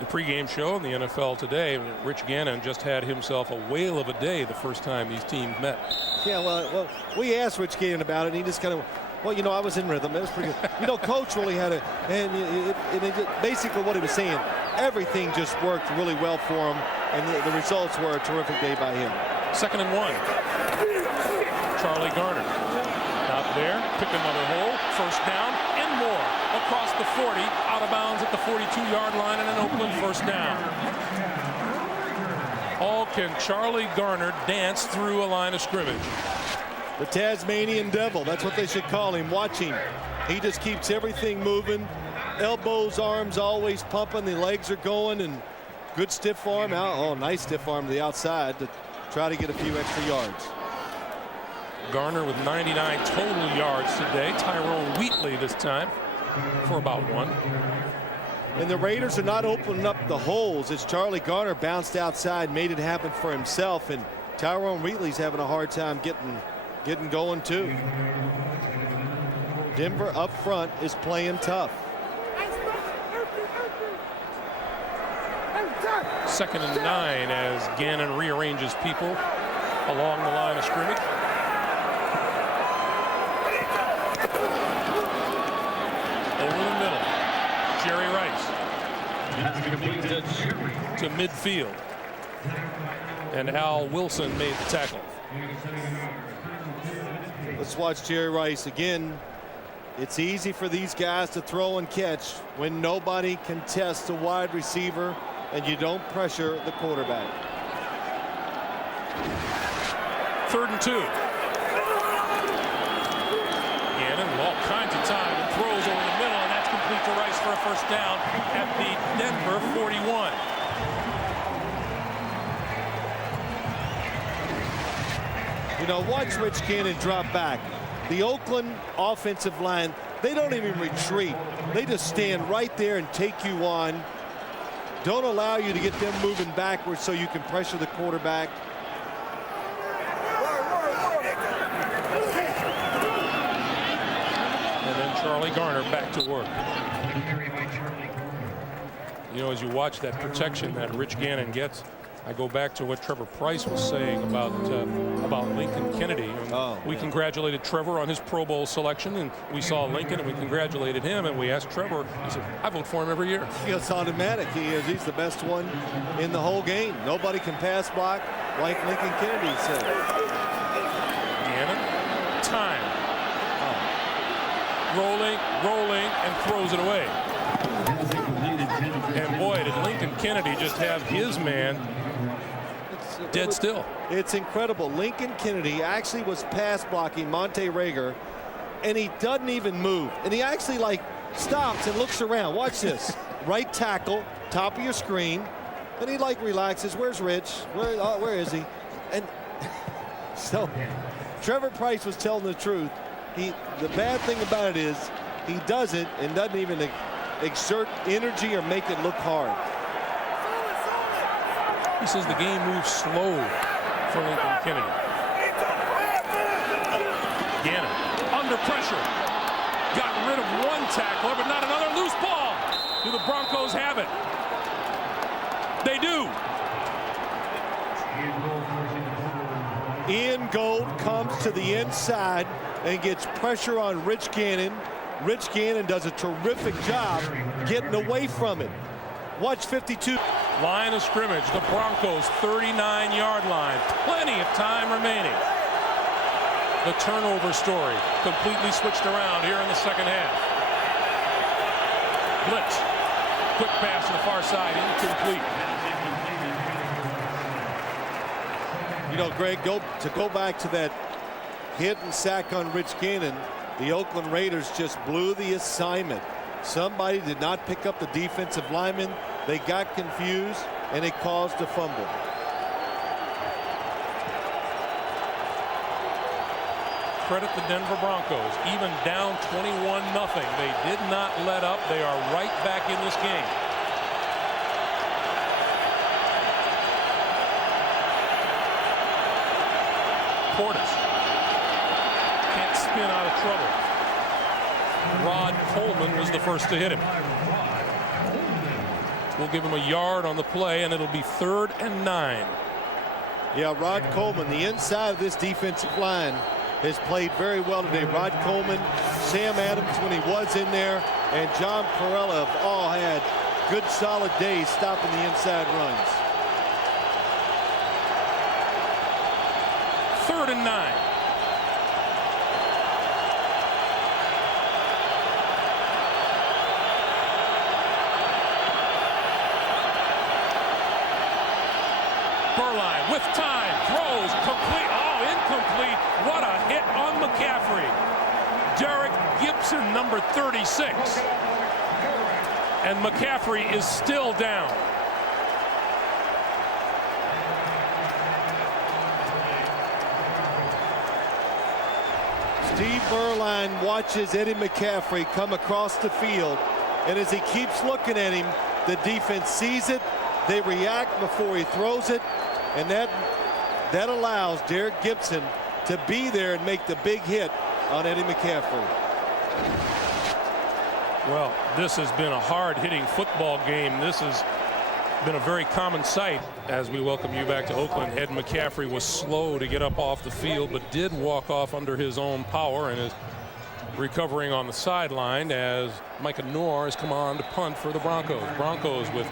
the pregame show in the NFL today, Rich Gannon just had himself a whale of a day the first time these teams met. Yeah, well, we asked Rich Gannon about it, and he just kind of, well, I was in rhythm. It was pretty good. Coach really had basically what he was saying, everything just worked really well for him, and the results were a terrific day by him. 2nd and 1. Charlie Garner. Out there, pick another hole, first down, and more. Across the 40, out of bounds at the 42-yard line, and an Oakland first down. Oh, can Charlie Garner dance through a line of scrimmage? The Tasmanian Devil, that's what they should call him. Watch him. He just keeps everything moving. Elbows, arms always pumping. The legs are going, and good stiff arm. Oh, nice stiff arm to the outside to try to get a few extra yards. Garner with 99 total yards today. Tyrone Wheatley this time for about 1. And the Raiders are not opening up the holes. As Charlie Garner bounced outside, made it happen for himself, and Tyrone Wheatley's having a hard time getting going too. Denver up front is playing tough. 2nd and 9 as Gannon rearranges people along the line of scrimmage. Over the middle, Jerry Rice to midfield, and Al Wilson made the tackle. Let's watch Jerry Rice again. It's easy for these guys to throw and catch when nobody can test a wide receiver and you don't pressure the quarterback. 3rd and 2. Gannon with all kinds of Rice for a first down at the Denver 41. You know, watch Rich Gannon drop back. The Oakland offensive line, they don't even retreat. They just stand right there and take you on. Don't allow you to get them moving backwards so you can pressure the quarterback. And then Charlie Garner back to work. You know, as you watch that protection that Rich Gannon gets, I go back to what Trevor Price was saying about Lincoln Kennedy. We congratulated Trevor on his Pro Bowl selection, and we saw Lincoln and we congratulated him, and we asked Trevor. He said, "I vote for him every year." It's automatic. He's the best one in the whole game. Nobody can pass block like Lincoln Kennedy said. Gannon, time. Rolling, and throws it away. And boy, did Lincoln Kennedy just have his man dead still. It's incredible. Lincoln Kennedy actually was pass blocking Monte Rager, and he doesn't even move. And he actually stops and looks around. Watch this. Right tackle, top of your screen. And he relaxes. Where's Rich? Where is he? And so Trevor Price was telling the truth. The bad thing about it is he does it and doesn't even exert energy or make it look hard. He says the game moves slow for Lincoln Kennedy. Gannon under pressure. Got rid of one tackler, but not another. Loose ball. Do the Broncos have it? They do. Ian Gold comes to the inside and gets pressure on Rich Gannon. Rich Gannon does a terrific job getting away from it. Watch 52. Line of scrimmage, the Broncos 39-yard line. Plenty of time remaining. The turnover story completely switched around here in the second half. Blitz. Quick pass to the far side, incomplete. You know, Greg, to go back to that hit and sack on Rich Gannon, the Oakland Raiders just blew the assignment. Somebody did not pick up the defensive lineman. They got confused, and it caused a fumble. Credit the Denver Broncos. Even down 21-0. They did not let up. They are right back in this game. Portis can't spin out of trouble. Rod Coleman was the first to hit him. We'll give him a yard on the play, and it'll be 3rd and 9. Yeah, Rod Coleman, the inside of this defensive line, has played very well today. Rod Coleman, Sam Adams when he was in there, and John Perella have all had good solid days stopping the inside runs. 3rd and 9. Burline with time, throws, complete, incomplete. What a hit on McCaffrey. Derek Gibson, number 36. And McCaffrey is still down. Steve Burline watches Eddie McCaffrey come across the field, and as he keeps looking at him, the defense sees it. They react before he throws it, and that allows Derek Gibson to be there and make the big hit on Eddie McCaffrey. Well, this has been a hard-hitting football game. This has been a very common sight as we welcome you back to Oakland. Ed McCaffrey was slow to get up off the field, but did walk off under his own power and is recovering on the sideline as Micah Noor has come on to punt for the Broncos. Broncos with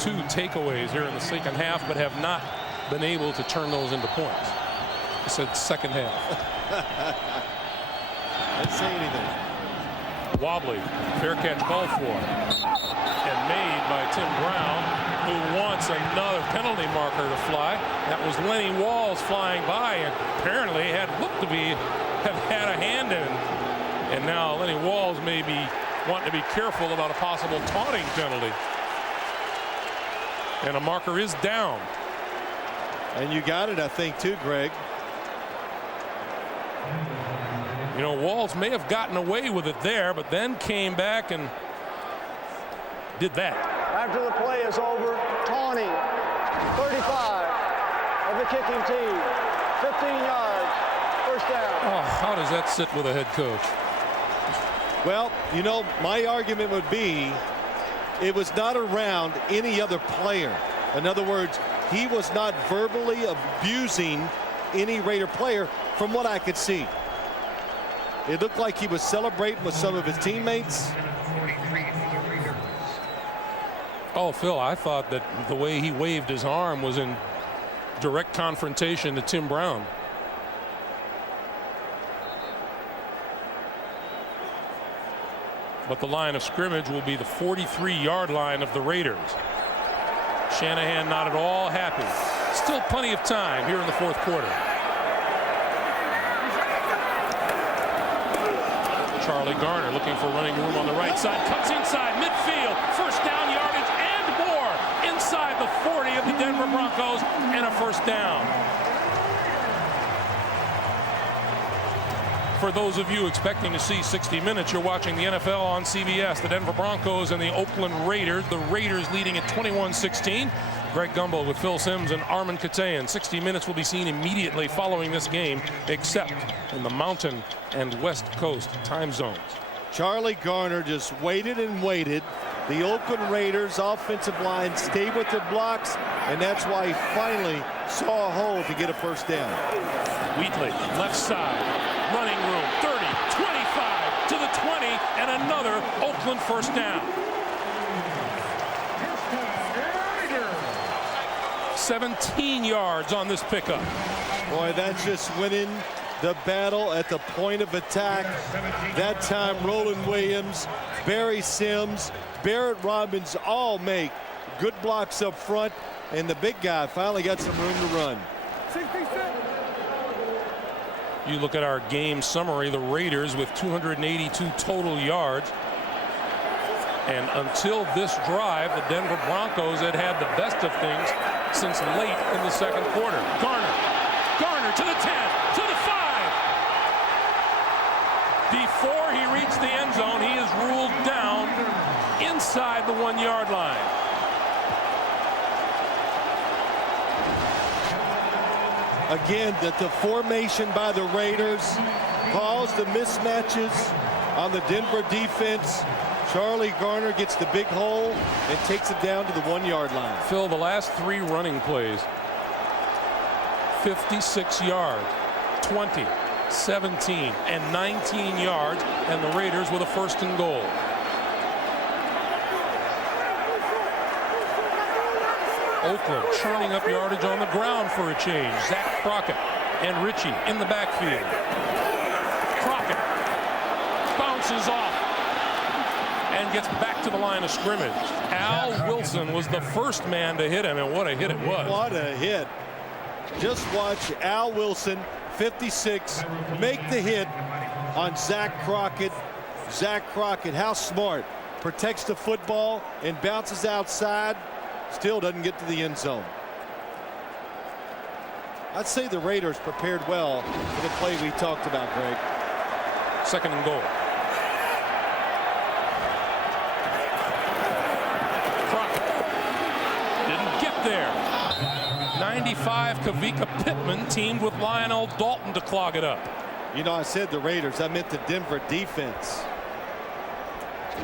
2 takeaways here in the second half, but have not been able to turn those into points. I said second half. Didn't say anything. Wobbly, fair catch called for, and made by Tim Brown, who wants another penalty marker to fly. That was Lenny Walls flying by, and apparently had looked to have had a hand in it. And now Lenny Walls may be wanting to be careful about a possible taunting penalty. And a marker is down. And you got it, I think, too, Greg. You know, Walls may have gotten away with it there, but then came back and did that. After the play is over, taunting, 35 of the kicking team, 15 yards, first down. Oh, how does that sit with a head coach? Well, you know, my argument would be it was not around any other player. In other words, he was not verbally abusing any Raider player from what I could see. It looked like he was celebrating with some of his teammates. Oh, Phil, I thought that the way he waved his arm was in direct confrontation to Tim Brown. But the line of scrimmage will be the 43-yard line of the Raiders. Shanahan not at all happy. Still plenty of time here in the fourth quarter. Charlie Garner looking for running room on the right side. Cuts inside midfield. First down yardage and more inside the 40 of the Denver Broncos, and a first down. For those of you expecting to see 60 minutes, you're watching the NFL on CBS. The Denver Broncos and the Oakland Raiders. The Raiders leading at 21-16. Greg Gumbel with Phil Simms and Armin Katayan. 60 minutes will be seen immediately following this game, except in the Mountain and West Coast time zones. Charlie Garner just waited and waited. The Oakland Raiders offensive line stayed with their blocks, and that's why he finally saw a hole to get a first down. Wheatley, left side, running room, 30, 25 to the 20, and another Oakland first down. 17 yards on this pickup. Boy, that's just winning the battle at the point of attack. That time, Roland Williams, Barry Sims, Barrett Robbins all make good blocks up front, and the big guy finally got some room to run. You look at our game summary, the Raiders with 282 total yards. And until this drive, the Denver Broncos had had the best of things since late in the second quarter. Garner to the 10, to the 5. Before he reached the end zone, he is ruled down inside the 1-yard line. Again, that the formation by the Raiders caused the mismatches on the Denver defense. Charlie Garner gets the big hole and takes it down to the 1-yard line. Phil, the last 3 running plays, 56 yards, 20, 17, and 19 yards, and the Raiders with a first and goal. Oakland churning up yardage on the ground for a change. Zach Crockett and Ritchie in the backfield. Crockett bounces off and gets back to the line of scrimmage. Al Wilson was the first man to hit him, and what a hit it was. What a hit. Just watch Al Wilson, 56, make the hit on Zach Crockett. Zach Crockett, how smart. Protects the football and bounces outside. Still doesn't get to the end zone. I'd say the Raiders prepared well for the play we talked about, Greg. Second and goal. There. 95 Kavika Pittman teamed with Lionel Dalton to clog it up. You know, I said the Raiders, I meant the Denver defense.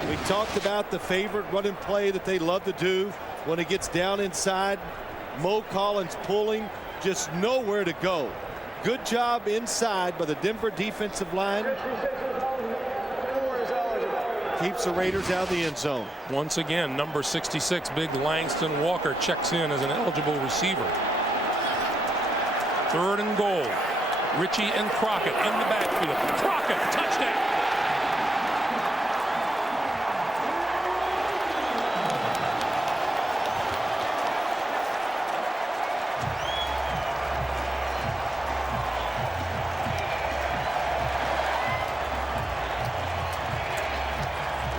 We talked about the favorite running play that they love to do when it gets down inside. Mo Collins pulling, just nowhere to go. Good job inside by the Denver defensive line. Keeps the Raiders out of the end zone. Once again, number 66, big Langston Walker checks in as an eligible receiver. Third and goal. Ritchie and Crockett in the backfield. Crockett, touchdown.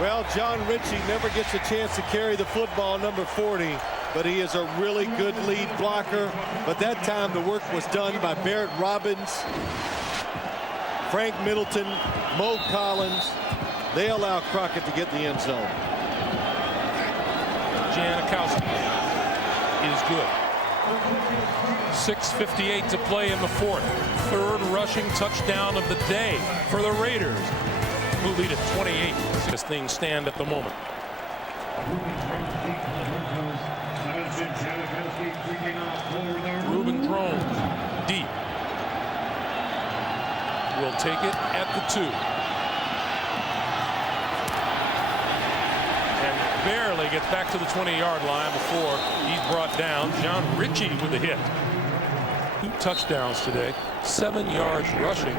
Well, John Ritchie never gets a chance to carry the football, number 40, but he is a really good lead blocker. But that time the work was done by Barrett Robbins, Frank Middleton, Mo Collins. They allow Crockett to get in the end zone. Janikowski is good. 6:58 to play in the fourth. Third rushing touchdown of the day for the Raiders, who lead at 28. This thing stand at the moment. Ruben Drones deep. Will take it at the 2. And barely gets back to the 20-yard line before he's brought down. John Ritchie with a hit. 2 touchdowns today, 7 yards rushing.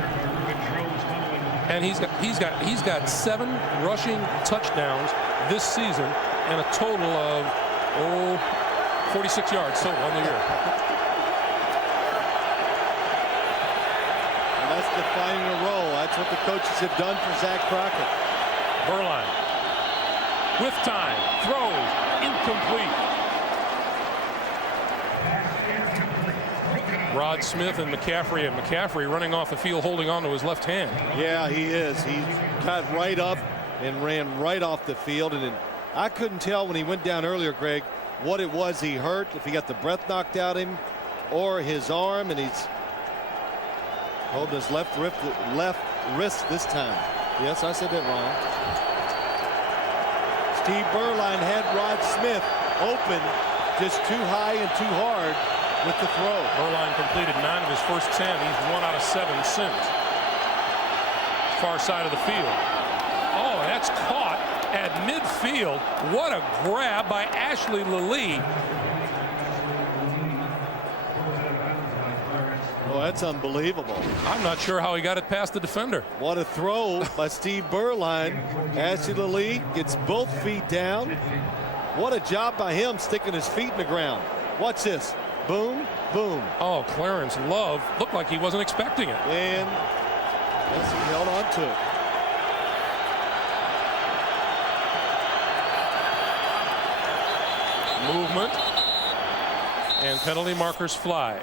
And he's got 7 rushing touchdowns this season and a total of 46 yards total on the year. And that's defining a role. That's what the coaches have done for Zach Crockett. Burline with time, throws, incomplete. Rod Smith and McCaffrey running off the field holding on to his left hand. Yeah, he is. He got right up and ran right off the field. And I couldn't tell when he went down earlier, Greg, what it was he hurt, if he got the breath knocked out of him or his arm, and he's holding his left wrist this time. Yes, I said that wrong. Steve Burline had Rod Smith open just too high and too hard with the throw. Burline completed 9 of his first 10. He's 1 out of 7 since. Far side of the field. Oh, that's caught at midfield. What a grab by Ashley Lilly. Oh, that's unbelievable. I'm not sure how he got it past the defender. What a throw by Steve Burline. Ashley Lilly gets both feet down. What a job by him sticking his feet in the ground. Watch this. Boom, boom. Oh, Clarence Love looked like he wasn't expecting it. And yes, he held on to it. Movement. And penalty markers fly.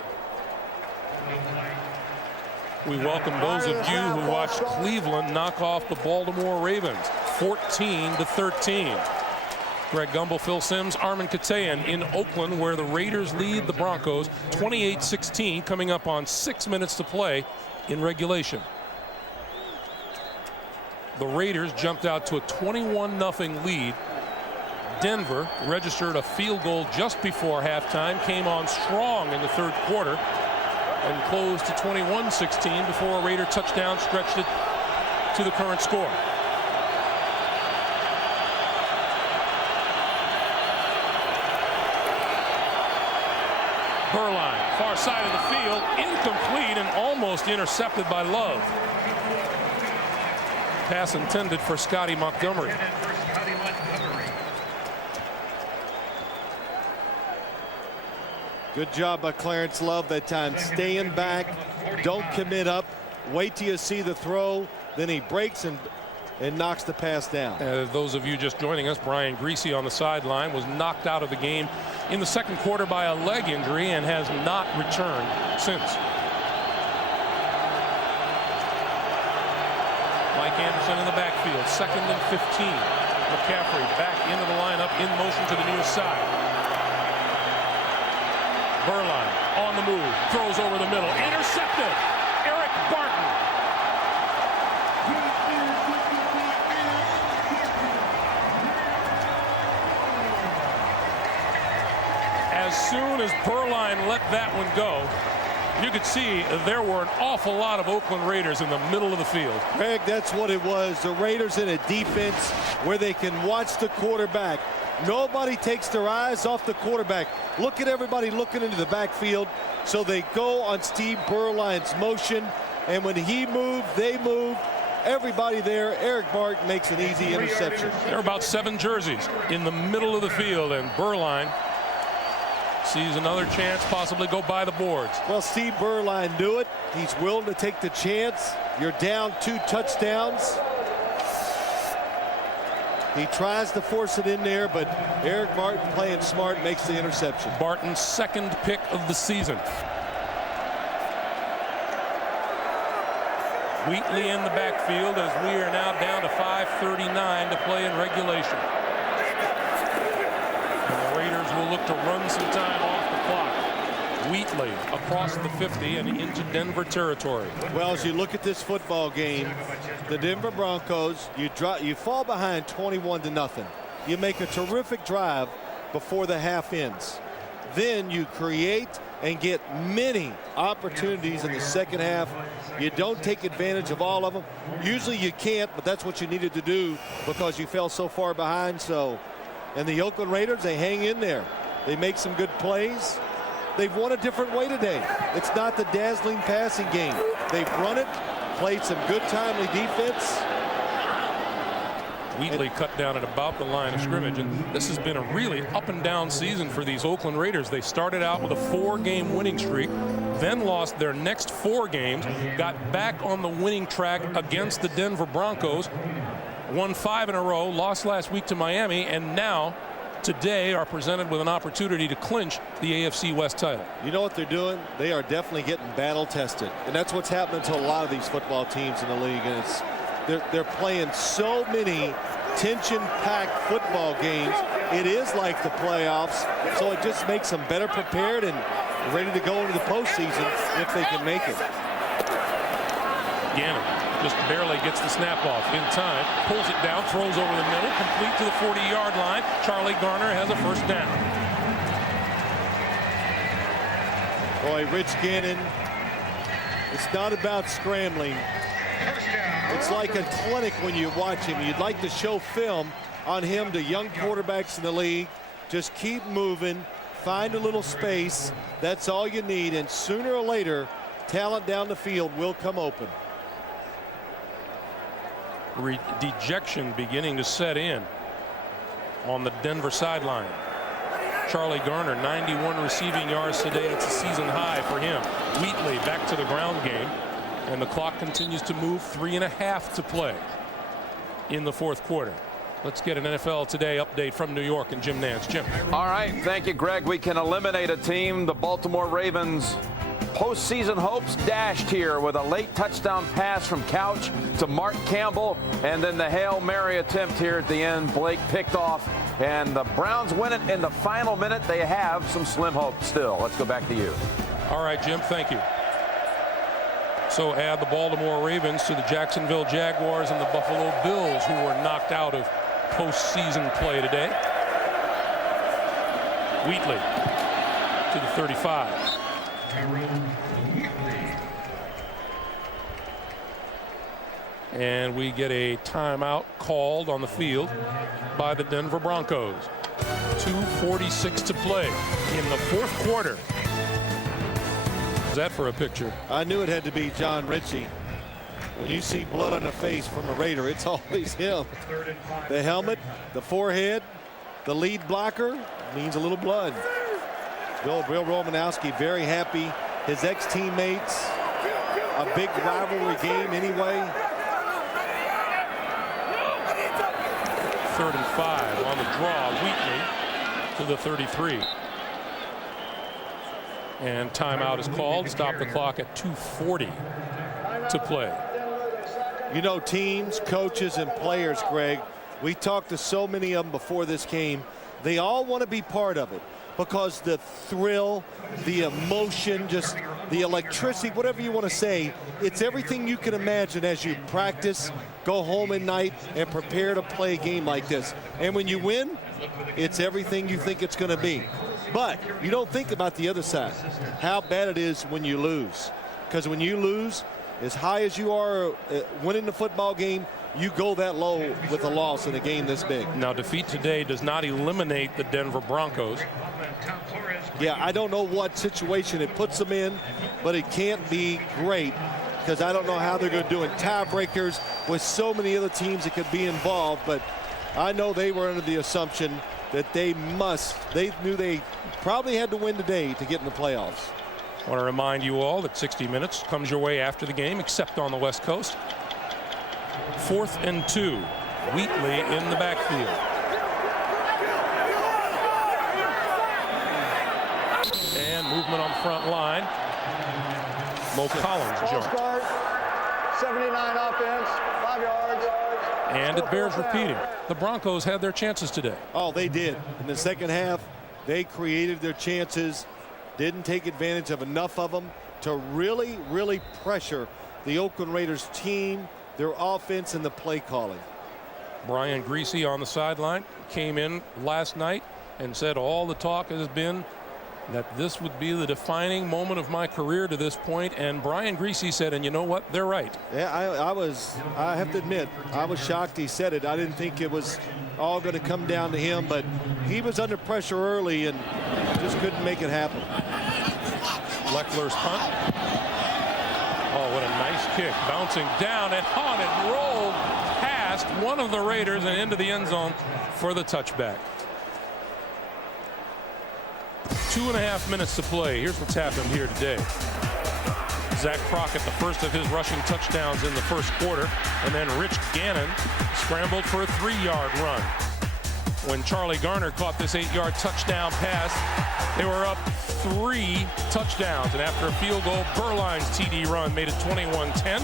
We welcome those of you who watched Cleveland knock off the Baltimore Ravens 14-13. Greg Gumbel, Phil Simms, Armin Katayan in Oakland, where the Raiders lead the Broncos 28-16, coming up on 6 minutes to play in regulation. The Raiders jumped out to a 21-0 lead. Denver registered a field goal just before halftime, came on strong in the third quarter, and closed to 21-16 before a Raider touchdown stretched it to the current score. Burline, far side of the field, incomplete and almost intercepted by Love. Pass intended for Scotty Montgomery. Good job by Clarence Love that time, staying back, don't commit up, wait till you see the throw, then he breaks and knocks the pass down. Those of you just joining us, Brian Greasy on the sideline was knocked out of the game in the second quarter by a leg injury and has not returned since. Mike Anderson in the backfield, 2nd and 15. McCaffrey back into the lineup, in motion to the near side. Burline on the move, throws over the middle, intercepted. Eric Barton. As soon as Burline let that one go, you could see there were an awful lot of Oakland Raiders in the middle of the field. Greg, that's what it was. The Raiders in a defense where they can watch the quarterback. Nobody takes their eyes off the quarterback. Look at everybody looking into the backfield. So they go on Steve Burline's motion. And when he moved, they moved. Everybody there. Eric Barton makes an easy interception. There are about 7 jerseys in the middle of the field, and Burline sees another chance, possibly go by the boards. Well, Steve Burline knew it. He's willing to take the chance. You're down 2 touchdowns. He tries to force it in there, but Eric Martin, playing smart, makes the interception. Barton's second pick of the season. Wheatley in the backfield as we are now down to 5:39 to play in regulation. And the Raiders will look to run some time off the clock. Wheatley across the 50 and into Denver territory. Well, as you look at this football game, the Denver Broncos, you fall behind 21-0. You make a terrific drive before the half ends. Then you create and get many opportunities in the second half. You don't take advantage of all of them. Usually you can't, but that's what you needed to do because you fell so far behind. And the Oakland Raiders, they hang in there. They make some good plays. They've won a different way today. It's not the dazzling passing game. They've run it, played some good timely defense. Wheatley cut down at about the line of scrimmage, and this has been a really up and down season for these Oakland Raiders. They started out with a 4-game winning streak, then lost their next 4 games, got back on the winning track against the Denver Broncos, won 5 in a row, lost last week to Miami, and now today are presented with an opportunity to clinch the AFC West title. You know what they're doing? They are definitely getting battle tested, and that's what's happening to a lot of these football teams in the league. And they're playing so many tension-packed football games. It is like the playoffs, so it just makes them better prepared and ready to go into the postseason if they can make it. Gannon just barely gets the snap off in time, pulls it down, throws over the middle, complete to the 40-yard line. Charlie Garner has a first down. Boy, Rich Gannon, it's not about scrambling. It's like a clinic when you watch him. You'd like to show film on him to young quarterbacks in the league. Just keep moving, find a little space. That's all you need, and sooner or later, talent down the field will come open. Dejection beginning to set in on the Denver sideline. Charlie Garner, 91 receiving yards today. It's a season high for him. Wheatley back to the ground game, and the clock continues to move. 3.5 to play in the fourth quarter. Let's get an NFL Today update from New York and Jim Nance. Jim. All right, thank you, Greg. We can eliminate a team. The Baltimore Ravens postseason hopes dashed here with a late touchdown pass from Couch to Mark Campbell, and then the Hail Mary attempt here at the end. Blake picked off, and the Browns win it in the final minute. They have some slim hope still. Let's go back to you. All right, Jim, thank you. So add the Baltimore Ravens to the Jacksonville Jaguars and the Buffalo Bills, who were knocked out of postseason play today. Wheatley to the 35. And we get a timeout called on the field by the Denver Broncos. 2:46 to play in the fourth quarter. Is that for a picture? I knew it had to be John Ritchie. When you see blood on the face from a Raider, it's always him. The helmet, the forehead, the lead blocker means a little blood. Bill Romanowski very happy. His ex-teammates, a big rivalry game anyway. 3rd and 5 on the draw. Wheatley to the 33. And timeout is called. Stop the clock at 2:40 to play. You know, teams, coaches, and players, Greg, we talked to so many of them before this game. They all want to be part of it because the thrill, the emotion, just the electricity, whatever you want to say, it's everything you can imagine as you practice, go home at night, and prepare to play a game like this. And when you win, it's everything you think it's going to be. But you don't think about the other side, how bad it is when you lose. Because when you lose, as high as you are winning the football game, you go that low with a loss in a game this big. Now, defeat today does not eliminate the Denver Broncos. Yeah, I don't know what situation it puts them in, but it can't be great because I don't know how they're going to do in tiebreakers with so many other teams that could be involved. But I know they were under the assumption that they knew they probably had to win today to get in the playoffs. I want to remind you all that 60 Minutes comes your way after the game, except on the West Coast. 4th and 2 Wheatley in the backfield. And movement on the front line. Mo Collins Ball jumped. start, 79 offense, 5 yards. And it bears repeating. The Broncos had their chances today. Oh, they did. In the second half, they created their chances, didn't take advantage of enough of them to really, really pressure the Oakland Raiders team, their offense, and the play calling. Brian Griese on the sideline came in last night and said all the talk has been that this would be the defining moment of my career to this point. And Brian Griese said, and you know what? They're right. Yeah, I have to admit, I was shocked he said it. I didn't think it was all going to come down to him, but he was under pressure early and just couldn't make it happen. Leckler's punt. Oh, what a nice kick. Bouncing down and on it, rolled past one of the Raiders and into the end zone for the touchback. 2.5 minutes to play. Here's what's happened here today. Zach Crockett, the first of his rushing touchdowns in the first quarter, and then Rich Gannon scrambled for a 3-yard run. When Charlie Garner caught this 8-yard touchdown pass, they were up 3 touchdowns. And after a field goal, Berline's TD run made it 21-10.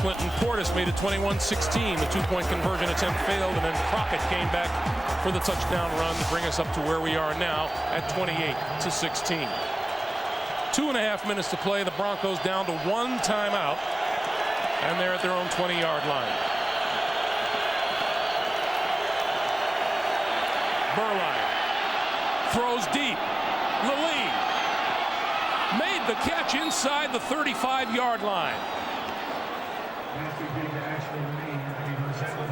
Clinton Portis made it 21-16. The 2-point conversion attempt failed, and then Crockett came back for the touchdown run to bring us up to where we are now at 28-16. 2.5 minutes to play. The Broncos down to 1 timeout, and they're at their own 20-yard line. Berline throws deep. Lally made the catch inside the 35-yard line.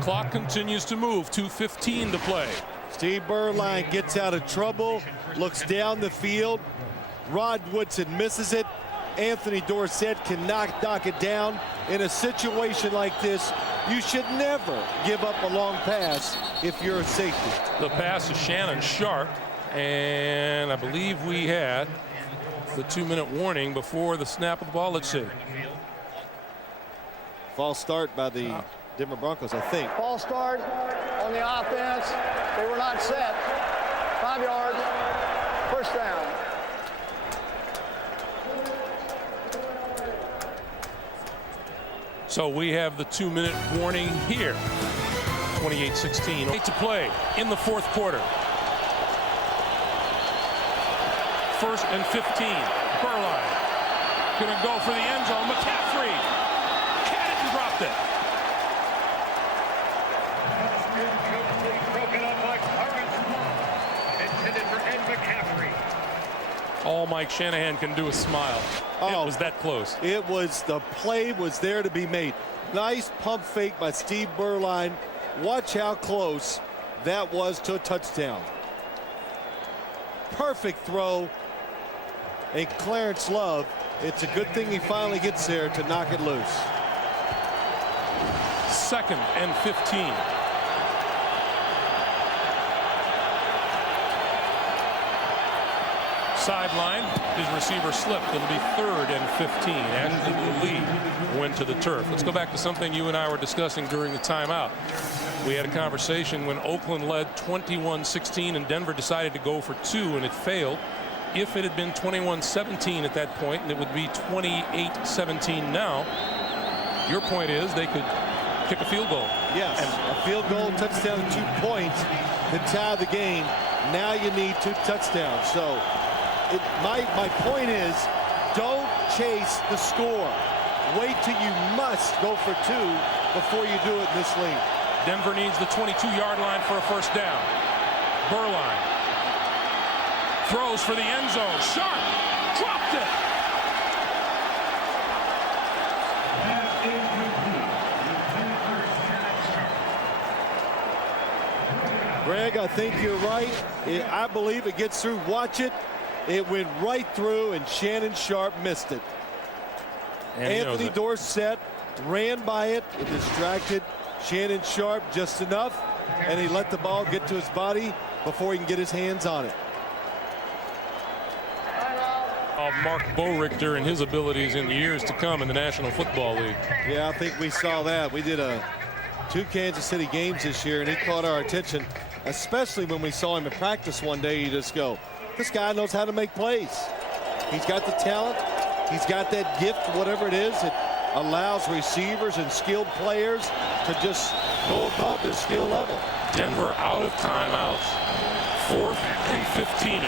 Clock continues to move. 2:15 to play. Steve Berline gets out of trouble, looks down the field. Rod Woodson misses it. Anthony Dorsett can knock it down. In a situation like this, you should never give up a long pass if you're a safety. The pass is Shannon Sharp, and I believe we had the 2-minute warning before the snap of the ball. Let's see. False start by the Denver Broncos, I think. False start on the offense. They were not set. 5 yards, first down. So we have the 2-minute warning here. 28-16. 8 to play in the fourth quarter. 1st and 15. Berline gonna go for the end zone. McCaffrey had it and dropped it. Broken up by Clarence Long. Intended for Ed McCaffrey. All Mike Shanahan can do is smile. Oh, it was that close. It was, the play was there to be made. Nice pump fake by Steve Berline. Watch how close that was to a touchdown. Perfect throw. And Clarence Love, it's a good thing he finally gets there to knock it loose. 2nd and 15. Sideline, his receiver slipped. It'll be 3rd and 15. Ashley Lee went to the turf. Let's go back to something you and I were discussing during the timeout. We had a conversation when Oakland led 21-16 and Denver decided to go for 2 and it failed. If it had been 21-17 at that point, and it would be 28-17 now, your point is they could kick a field goal. Yes, a field goal, touchdown, 2 points to tie the game. Now you need 2 touchdowns. So my point is, don't chase the score. Wait till you must go for 2 before you do it in this league. Denver needs the 22-yard line for a first down. Berline throws for the end zone. Sharp dropped it. Greg, I think you're right. I believe it gets through. Watch it. It went right through, and Shannon Sharp missed it. And Anthony Dorsett ran by it. It distracted Shannon Sharp just enough, and he let the ball get to his body before he can get his hands on it. Mark Boerichter and his abilities in the years to come in the National Football League. Yeah, I think we saw that. We did a 2 Kansas City games this year, and he caught our attention, especially when we saw him in practice one day. You just go, this guy knows how to make plays. He's got the talent. He's got that gift, whatever it is, that allows receivers and skilled players to just go above their skill level. Denver out of timeouts. 4th and 15.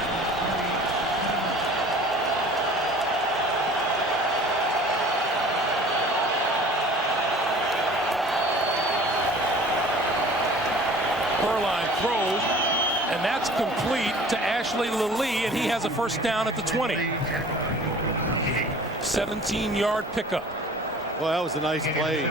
Perline throws, and that's complete to Ashley Lilly, and he has a first down at the 20. 17-yard pickup. Well, that was a nice play.